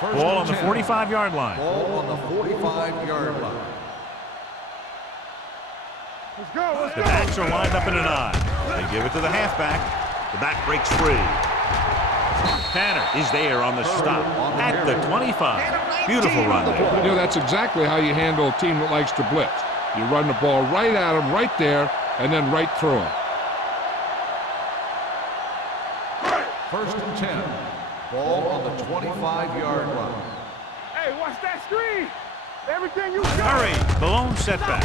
Ball on the 45-yard line. Ball on the 45-yard line. Let's go. Let's The go. backs are lined up in an eye. They give it to the halfback. The back breaks free. Tanner is there on the stop at the 25. Beautiful run there. You know, that's exactly how you handle a team that likes to blitz. You run the ball right at them, right there, and then right through them. First and 10. Ball on the 25-yard line. Hey, watch that screen. Everything you got. Hurry, the lone setback.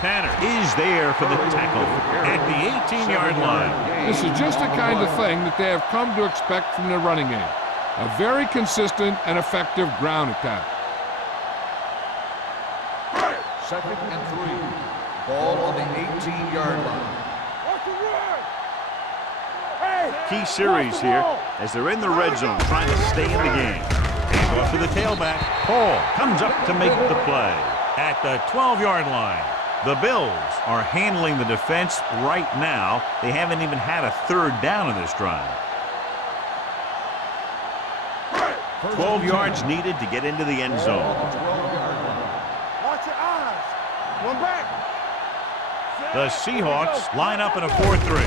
Tanner is there for the tackle at the 18-yard line. This is just the kind of thing that they have come to expect from their running game. A very consistent and effective ground attack. Second and 3. Ball on the 18-yard line. Watch the run. Hey. Key series here as they're in the red zone trying to stay in the game. Hand off to the tailback. Paul comes up to make the play at the 12-yard line. The Bills are handling the defense right now. They haven't even had a third down in this drive. 12 yards needed to get into the end zone. Watch your eyes. One back. The Seahawks line up in a 4-3.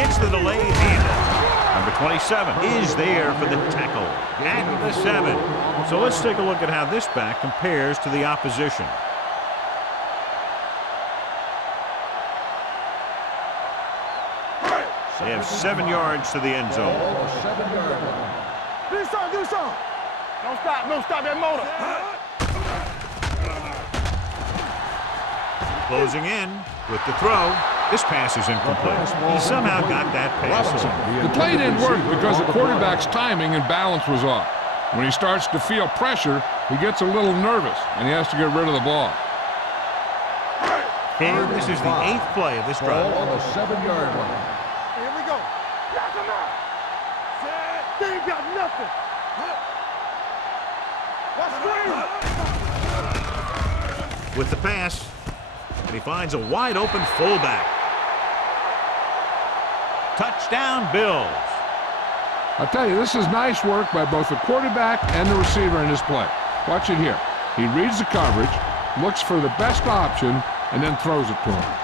Hits the delayed handoff. Number 27 is there for the tackle at the 7. So let's take a look at how this back compares to the opposition. They have 7 yards to the end zone. Do something. Do something. Don't stop. Don't stop that motor. Closing in with the throw. This pass is incomplete. He somehow got that pass off. The play didn't work because the quarterback's timing and balance was off. When he starts to feel pressure, he gets a little nervous, and he has to get rid of the ball. And this is the 8th play of this drive. Ball on the 7-yard line. Here we go. Knock him out. They ain't got nothing. Watch screen. With the pass, and he finds a wide open fullback. Touchdown, Bills. I'll tell you, this is nice work by both the quarterback and the receiver in this play. Watch it here. He reads the coverage, looks for the best option, and then throws it to him.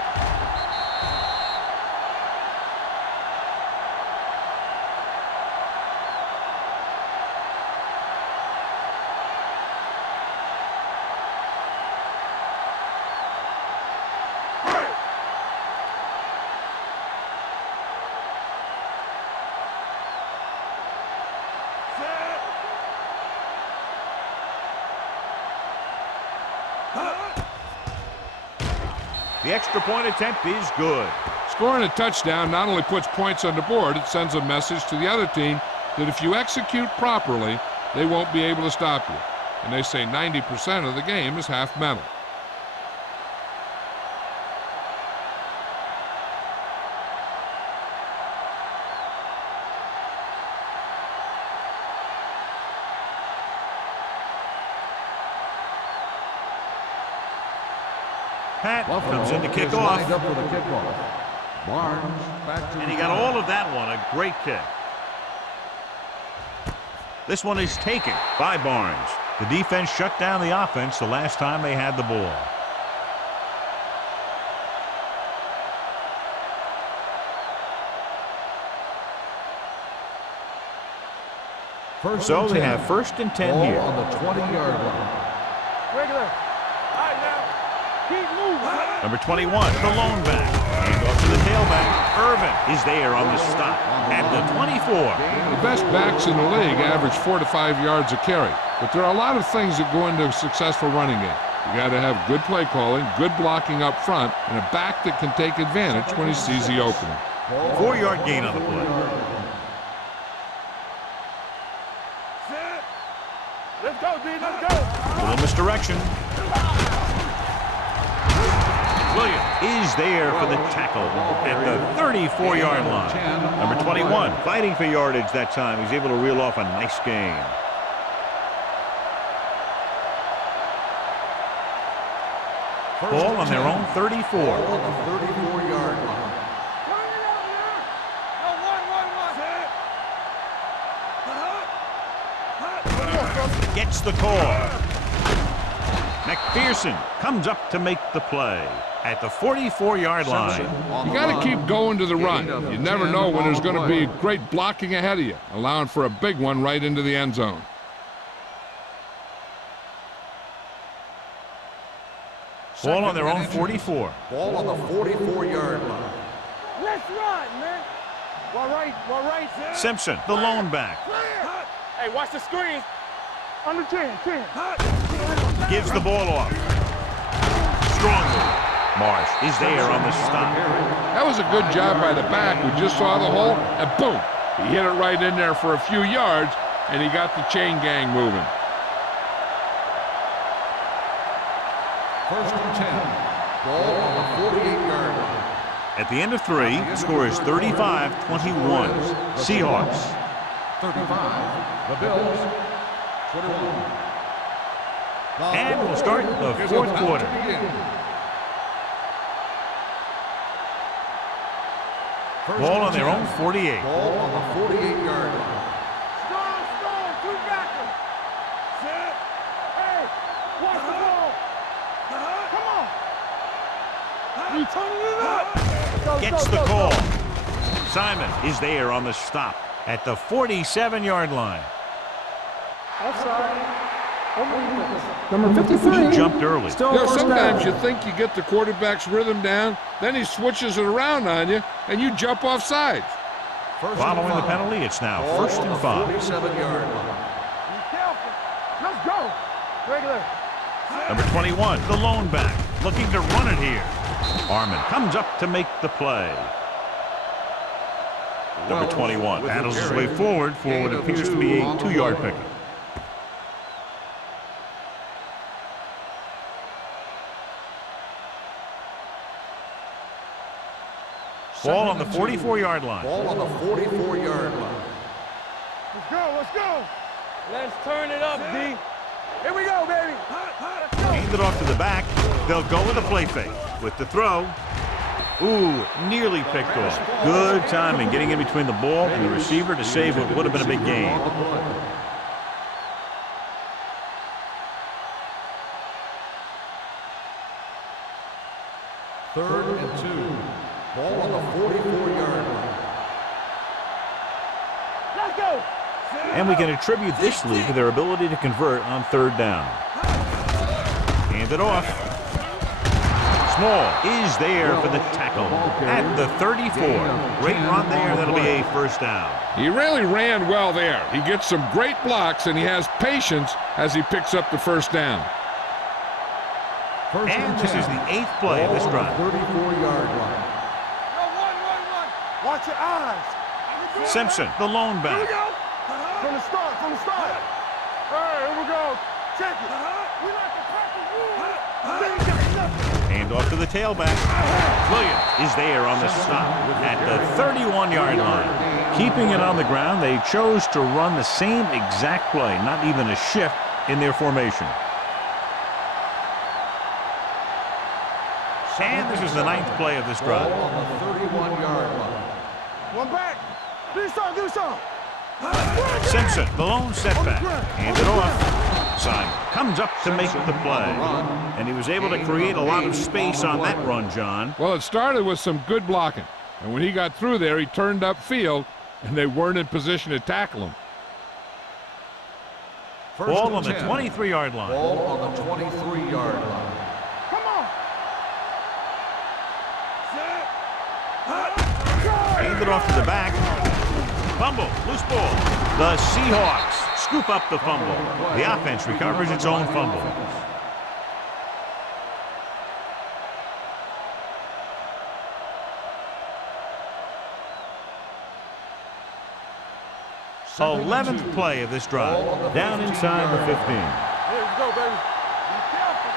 The extra point attempt is good. Scoring a touchdown not only puts points on the board, it sends a message to the other team that if you execute properly, they won't be able to stop you. And they say 90% of the game is half mental. Pat Buffalo comes in to kick is off. lined up for the kickoff. Barnes back to And he got all of that one. A great kick. This one is taken by Barnes. The defense shut down the offense the last time they had the ball. So they have 1st and 10 ball here. on the 20-yard line. Regular. All right, now. Keep moving. Number 21, the lone back. Hand off to the tailback. Irvin is there on the stop at the 24. The best backs in the league average 4 to 5 yards a carry. But there are a lot of things that go into a successful running game. You got to have good play calling, good blocking up front, and a back that can take advantage when he sees the opening. 4-yard gain on the play. Let's go, D. Let's go. Little misdirection. Williams is there for the tackle at the 34-yard line. Number 21 fighting for yardage that time. He's able to reel off a nice gain. Ball on their own 34. On the 34-yard line. Gets the call. McPherson comes up to make the play at the 44-yard line. You got to keep going to the run. You never know when there's going to be great blocking ahead of you, allowing for a big one right into the end zone. Ball on their own 44. Ball on the 44-yard line. Let's run, man. One right. Simpson, the lone back, Hey, watch the screen. Under 10. gives the ball off. Strongly. Marsh is there on the stop. That was a good job by the back who just saw the hole, and boom, he hit it right in there for a few yards, and he got the chain gang moving. 1st and 10. Ball on the 48-yard line. At the end of 3, the score is 35-21. Seahawks. 35. The Bills. 21. And we'll start the 4th quarter. Ball on their own 48. Ball on the 48-yard line. Strong. Two backers. Set. Hey, watch the ball. Come on. You turning it up. Gets the call. Simon is there on the stop at the 47-yard line. Offside. Number 53. He jumped early. Still You know, first sometimes down. you think you get the quarterback's rhythm down, then he switches it around on you, and you jump off sides. Following the penalty, it's now 1st and 5. 47-yard line. Be careful. Let's go. Regular. Number 21, the lone back, looking to run it here. Harmon comes up to make the play. Number 21 battles his way forward for what appears to be a 2-yard pickup. Ball on the 44-yard line. Ball on the 44-yard line. Let's go. Let's turn it up, D. Here we go, baby. Let's go. Hand it off to the back. They'll go with a play fake. With the throw. Ooh, nearly picked off. Good timing, getting in between the ball and the receiver to save what would have been a big gain. Third and 2. Ball on the 44-yard line. Let's go. And we can attribute this lead to their ability to convert on 3rd down. Hand it off. Small is there for the tackle at the 34. Great run there. That'll be a 1st down. He really ran well there. He gets some great blocks, and he has patience as he picks up the 1st down. And this is the 8th play of this drive. 34-yard line. Watch your eyes. Simpson, the lone Here we back. go. From the start, from the start. Hey, here we go. Check it. We like to practice rules. Hand off to the tailback. Williams is there on the stop at the 31-yard line. Keeping it on the ground, they chose to run the same exact play, not even a shift in their formation. And this is the 9th play of this drive. Ball on the 31-yard line. One back. Do something, do something. Simpson, the lone setback. Hand it off. Simon comes up to make the play. And he was able to create a lot of space on that run, John. Well, it started with some good blocking. And when he got through there, he turned upfield, and they weren't in position to tackle him. Ball on the 23-yard line. Ball on the 23-yard line. Come on. Hand it off to the back. Fumble, loose ball. The Seahawks scoop up the fumble. The offense recovers its own fumble. So 11th play of this drive. Down inside the 15. Here we go, baby. Be careful.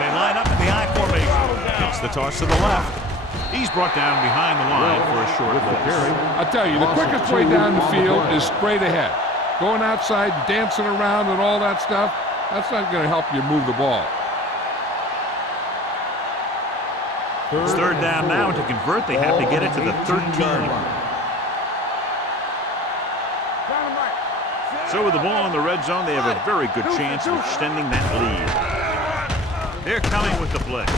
They line up in the I formation. It's the toss to the left. He's brought down behind the line for a short loss. I tell you, the quickest way down the field is straight ahead. Going outside, dancing around and all that stuff, that's not going to help you move the ball. It's third down now. To convert, they have to get it to the 13. So with the ball in the red zone, they have a very good chance of extending that lead. They're coming with the blitz.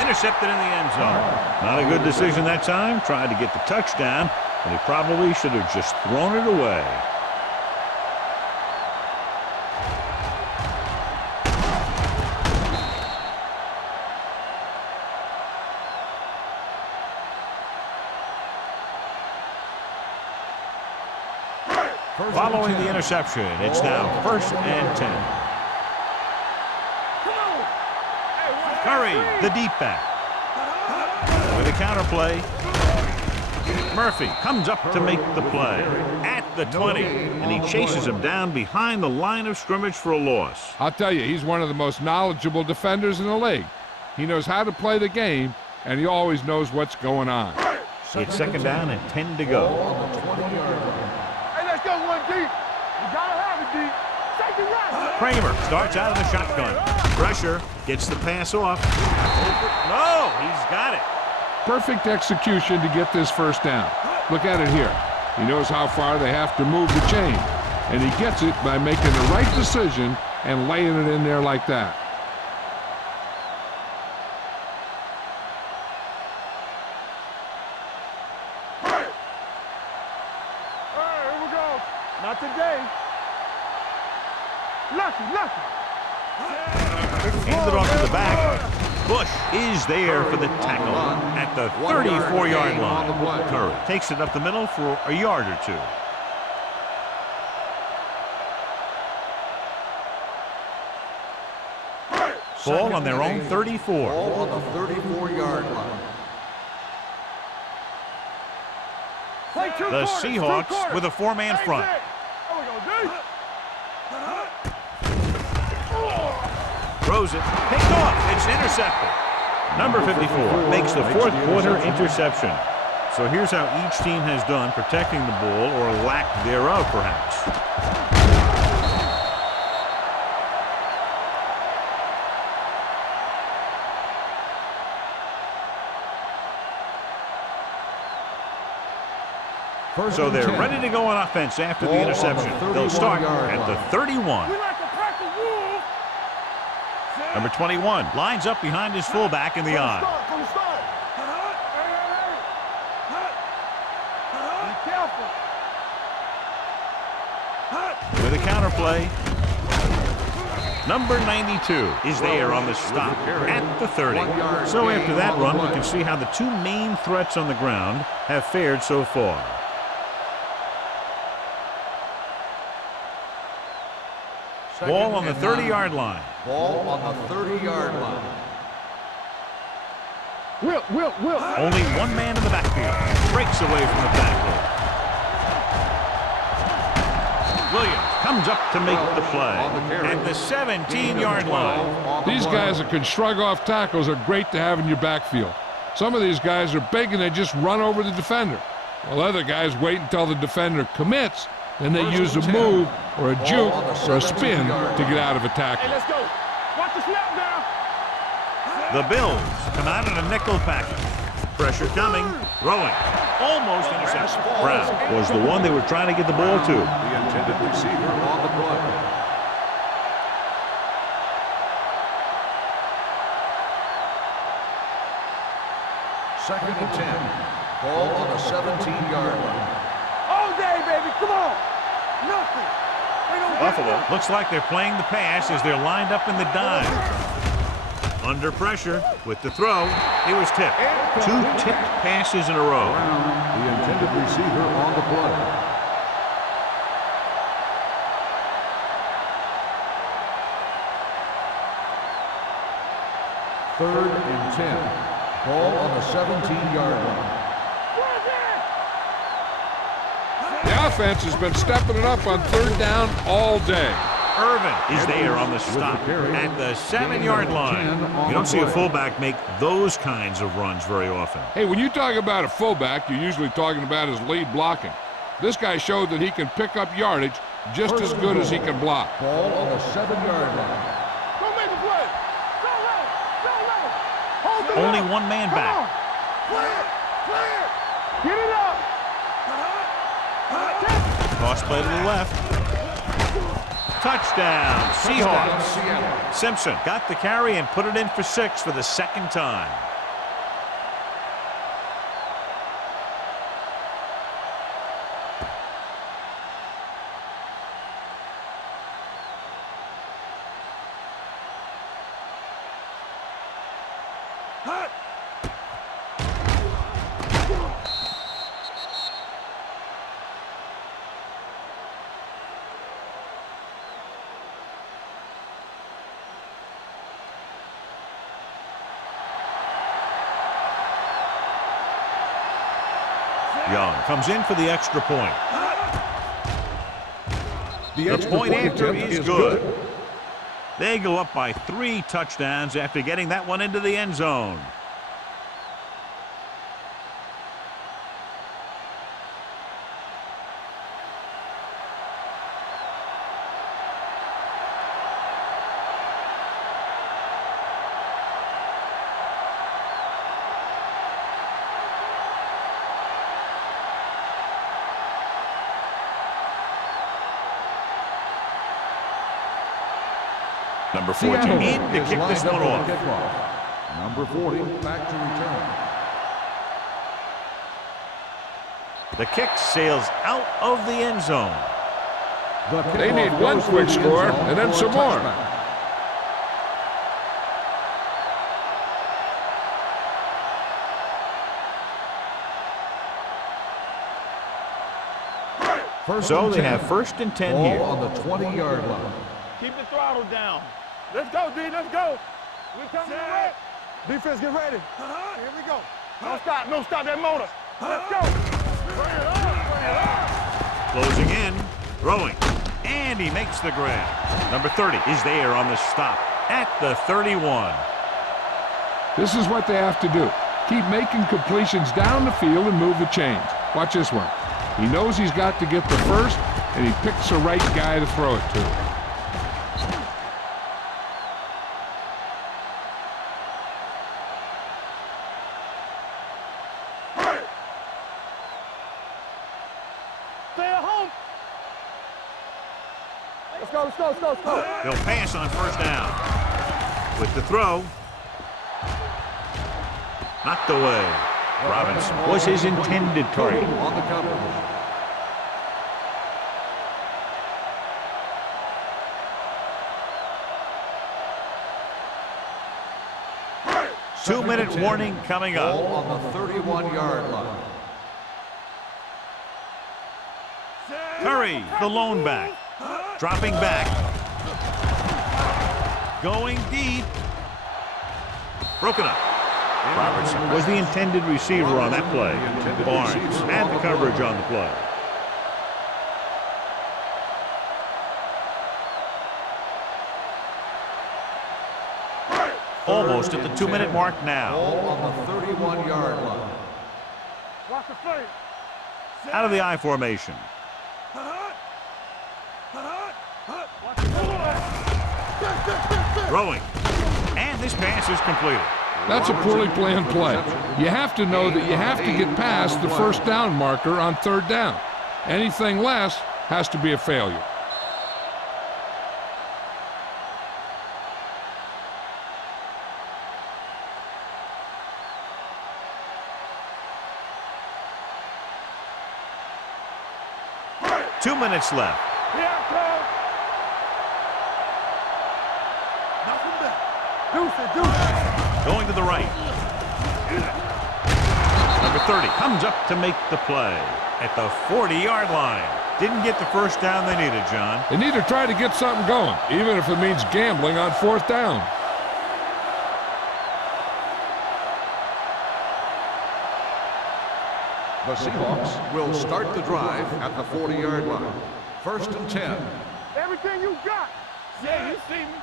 Intercepted in the end zone. Not a good decision that time. Tried to get the touchdown, but he probably should have just thrown it away. Following the interception, it's now 1st and 10. Curry, the deep back. With a counter play, Murphy comes up to make the play at the 20, and he chases him down behind the line of scrimmage for a loss. I'll tell you, he's one of the most knowledgeable defenders in the league. He knows how to play the game, and he always knows what's going on. It's 2nd down and 10 to go. Hey, let's go one deep. You gotta have it deep. Take it right. Kramer starts out of the shotgun. Pressure, gets the pass off. No, he's got it. Perfect execution to get this first down. Look at it here. He knows how far they have to move the chain, and he gets it by making the right decision and laying it in there like that. Hey, here we go. Not today. Lucky. Hand it off to the back. Bush is there for the tackle at the 34-yard line. Curry takes it up the middle for a yard or two. Ball on their own 34. Ball on the 34-yard line. The Seahawks with a 4-man front. Throws it, picked off, it's intercepted. Number 54 makes the 4th quarter interception. So here's how each team has done protecting the ball, or lack thereof, perhaps. So they're ready to go on offense after the interception. They'll start at the 31. Number 21 lines up behind his fullback in the I. With a counter play, number 92 is there on the stop at the 30. So after that run, we can see how the two main threats on the ground have fared so far. Ball on the 30-yard line. Ball on the 30-yard line. Will. Only one man in the backfield. Breaks away from the tackle. Williams comes up to make the play at the 17-yard line. These guys that can shrug off tackles are great to have in your backfield. Some of these guys are big and they just run over the defender. While other guys wait until the defender commits, then they use a move or a juke or a spin to get out of a tackle. Hey, let's go. Watch the snap now. The Bills come out in a nickel package. Pressure coming. Throwing. Almost intercepted. Brown was the one they were trying to get the ball to. The intended receiver on the play. Second and 10. Ball on the 17-yard line. All day, baby. Come on. Nothing. Buffalo looks like they're playing the pass as they're lined up in the dime. Under pressure with the throw. He was tipped. 2 tipped passes in a row. The intended receiver on the play. Third and 10. Ball on the 17-yard line. The offense has been stepping it up on third down all day. Irvin is there on the stop at the 7-yard line. You don't see a fullback make those kinds of runs very often. Hey, when you talk about a fullback, you're usually talking about his lead blocking. This guy showed that he can pick up yardage just as good as he can block. Ball on the 7-yard line. Go make the play. Go low. Hold the Only line. one man Come back. on. Clear. Get it up. Toss play to the left. Touchdown, Seahawks. Seattle. Simpson got the carry and put it in for 6 for the second time. Young comes in for the extra point. The point after is good. They go up by 3 touchdowns after getting that one into the end zone. Number 14 in to kick this one off. Number 40 back to return. The kick sails out of the end zone. They need one quick score and then some more. So they have 1st and 10 Ball here. on the 20-yard line. Keep the throttle down. Let's go, D. Let's go. We're coming to wreck. Defense, get ready. Here we go. Don't stop. Don't stop that motor. Let's go. Bring it on. Closing in, throwing, and he makes the grab. Number 30 is there on the stop at the 31. This is what they have to do. Keep making completions down the field and move the chains. Watch this one. He knows he's got to get the first, and he picks the right guy to throw it to. Let's go. They'll pass on 1st down. With the throw. Knocked away. Robinson was his intended target. On the cover. Two-minute warning coming up. Ball on the 31-yard line. Curry, the lone back. Dropping back. Going deep. Broken up. Robertson was the intended receiver on that play. Barnes had the coverage on the play. Almost at the 2-minute mark now. Ball on the 31-yard line. Watch the play. Out of the I formation. Throwing. And this pass is completed. That's a poorly planned play. You have to know that you have to get past the first down marker on 3rd down. Anything less has to be a failure. Two minutes left. Going to the right. Number 30 comes up to make the play at the 40-yard line. Didn't get the first down they needed, John. They need to try to get something going, even if it means gambling on 4th down. The Seahawks will start the drive at the 40-yard line. 1st and 10. Everything you got. Yeah, you see me.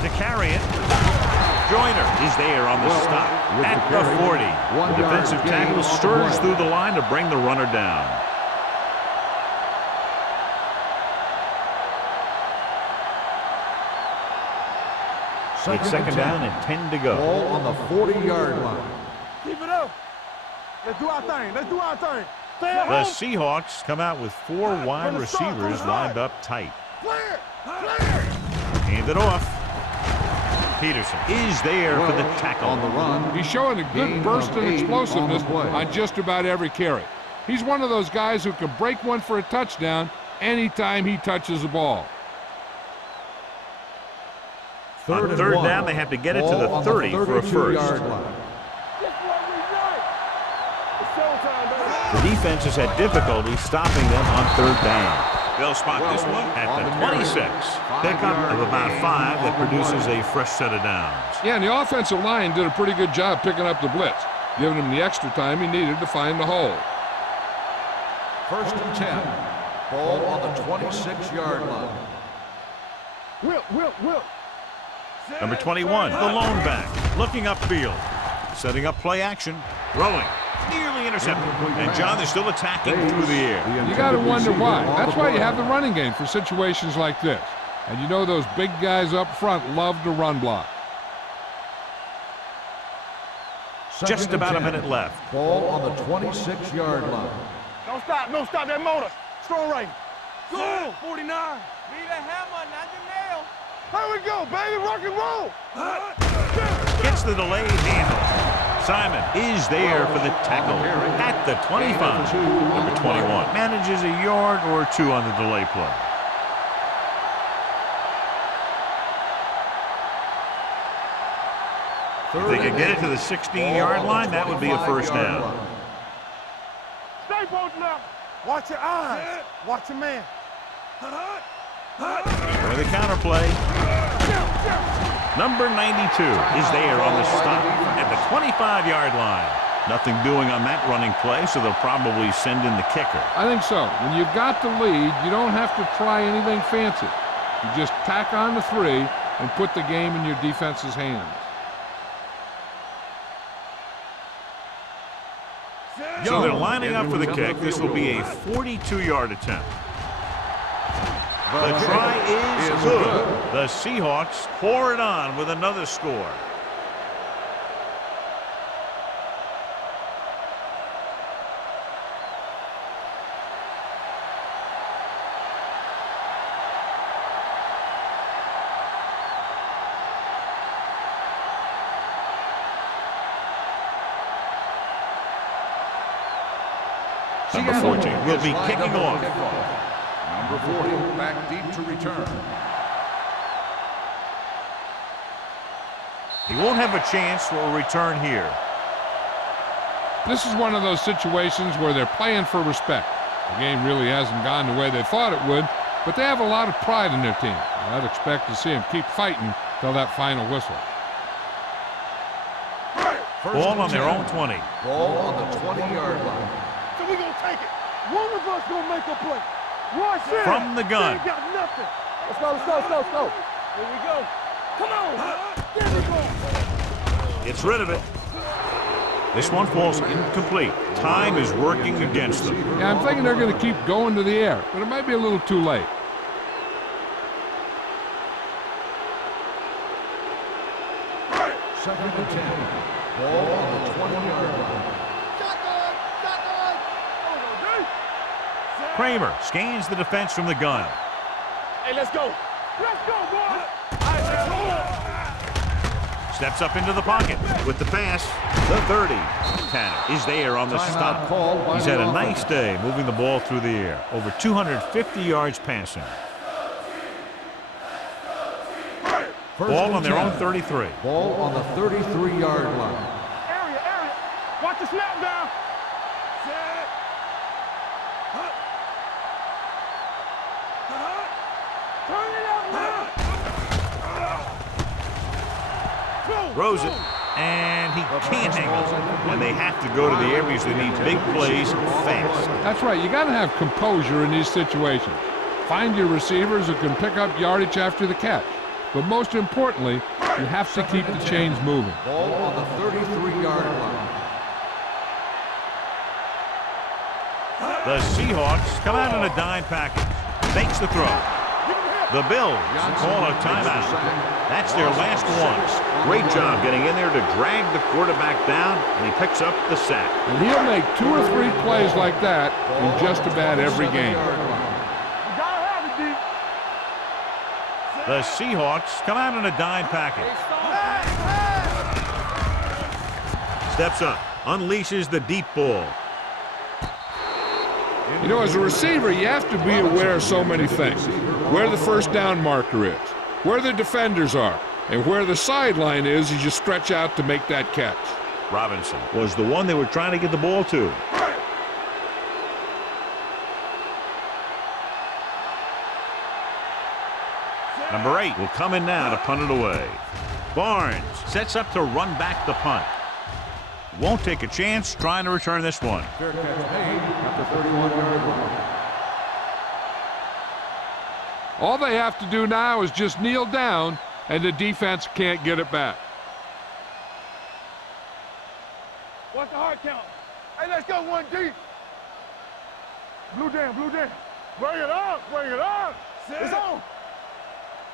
To carry it. Joyner is there on the stop at the 40. The defensive tackle stirs through the line to bring the runner down. It's 2nd down and 10 to go. Ball on the 40-yard line. Keep it up. Let's do our thing. Let's do our thing. Stay at The home. Seahawks come out with 4 wide receivers lined up tight. Clear. Clear. Hand it off. Peterson is there for the tackle. On the run. He's showing a good Gain burst of and 8 explosiveness on the play. on just about every carry. He's one of those guys who can break one for a touchdown anytime he touches the ball. On 3rd down, they have to get it to the 30 for a first. The defense has had difficulty stopping them on 3rd down. They'll spot this one at the 26. Pickup of about 5 that produces a fresh set of downs. Yeah, and the offensive line did a pretty good job picking up the blitz, giving him the extra time he needed to find the hole. 1st and 10. Ball on the 26-yard line. Whip. Number 21, the lone back, looking upfield, setting up play action, throwing, nearly intercepted. And John, they're still attacking through the air. You got to wonder why. That's why you have the running game for situations like this. And you know those big guys up front love to run block. Just about a minute left. Ball on the 26-yard line. Don't stop that motor. Strong right. Go. 49. Be the hammer, not the nail. Here we go, baby. Rock and roll. Gets the delayed handle. Simon is there for the tackle at the 25. Number 21 manages a yard or 2 on the delay play. If they could get it to the 16-yard line, that would be a first down. Stay posted up. Watch your eyes. Watch your man. For the counterplay. Number 92 is there on the stop at the 25-yard line. Nothing doing on that running play, so they'll probably send in the kicker. I think so. When you've got the lead, you don't have to try anything fancy. You just tack on the 3 and put the game in your defense's hands. So they're lining up for the kick. This will be a 42-yard attempt. The try is good. The Seahawks pour it on with another score. Number 14 will be kicking off. Number 40 back deep to return. He won't have a chance for a return here. This is one of those situations where they're playing for respect. The game really hasn't gone the way they thought it would, but they have a lot of pride in their team. I'd expect to see them keep fighting till that final whistle. Ball on their own 20. Ball on the 20-yard line. So we gonna take it. One of us gonna make a play. Watch it. From the gun. They ain't got nothing. Let's go, let's go, let's go, let's go. Here we go. Come on. There we go. Gets rid of it. This one falls incomplete. Time is working against them. Yeah, I'm thinking they're going to keep going to the air, but it might be a little too late. Second and 10. Ball on the 20-yard line. Shotgun, shotgun. Kramer scans the defense from the gun. Hey, let's go. Let's go, boy. Steps up into the pocket with the pass. The 30. Tanner is there on the stop. He's had a nice day moving the ball through the air. Over 250 yards passing. Ball on their own 33. Ball on the 33-yard line. Area. Watch the snap down. Set. Turn it up now. Throws it, and he can't hang on. And they have to go to the areas that need big plays fast. That's right. You got to have composure in these situations. Find your receivers who can pick up yardage after the catch. But most importantly, you have to keep the chains moving. Ball on the 33-yard line. The Seahawks come out in a dime package. Fakes the throw. The Bills call a timeout. That's their last one. Great job getting in there to drag the quarterback down, and he picks up the sack. And he'll make 2 or 3 plays like that in just about every game. The Seahawks come out in a dime package. Steps up, unleashes the deep ball. You know, as a receiver, you have to be aware of so many things. Where the first down marker is, where the defenders are, and where the sideline is as you stretch out to make that catch. Robinson was the one they were trying to get the ball to. Number 8 will come in now to punt it away. Barnes sets up to run back the punt. Won't take a chance trying to return this one. Fair catch made at the 31-yard line. All they have to do now is just kneel down, and the defense can't get it back. What's the hard count? Hey, let's go 1 deep. Blue down. Bring it up. It's on.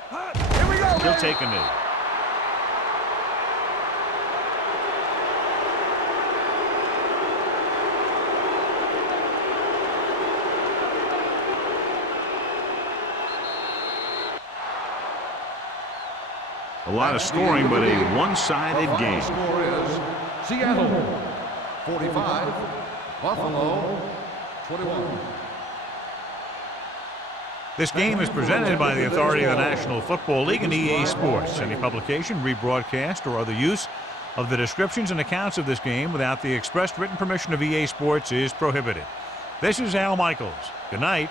Here we go, He'll man. take a knee. A lot of scoring, but a one-sided The game. final score is Seattle 45, Buffalo 21. This game is presented by the authority of the National Football League and EA Sports. Any publication, rebroadcast, or other use of the descriptions and accounts of this game without the expressed written permission of EA Sports is prohibited. This is Al Michaels. Good night.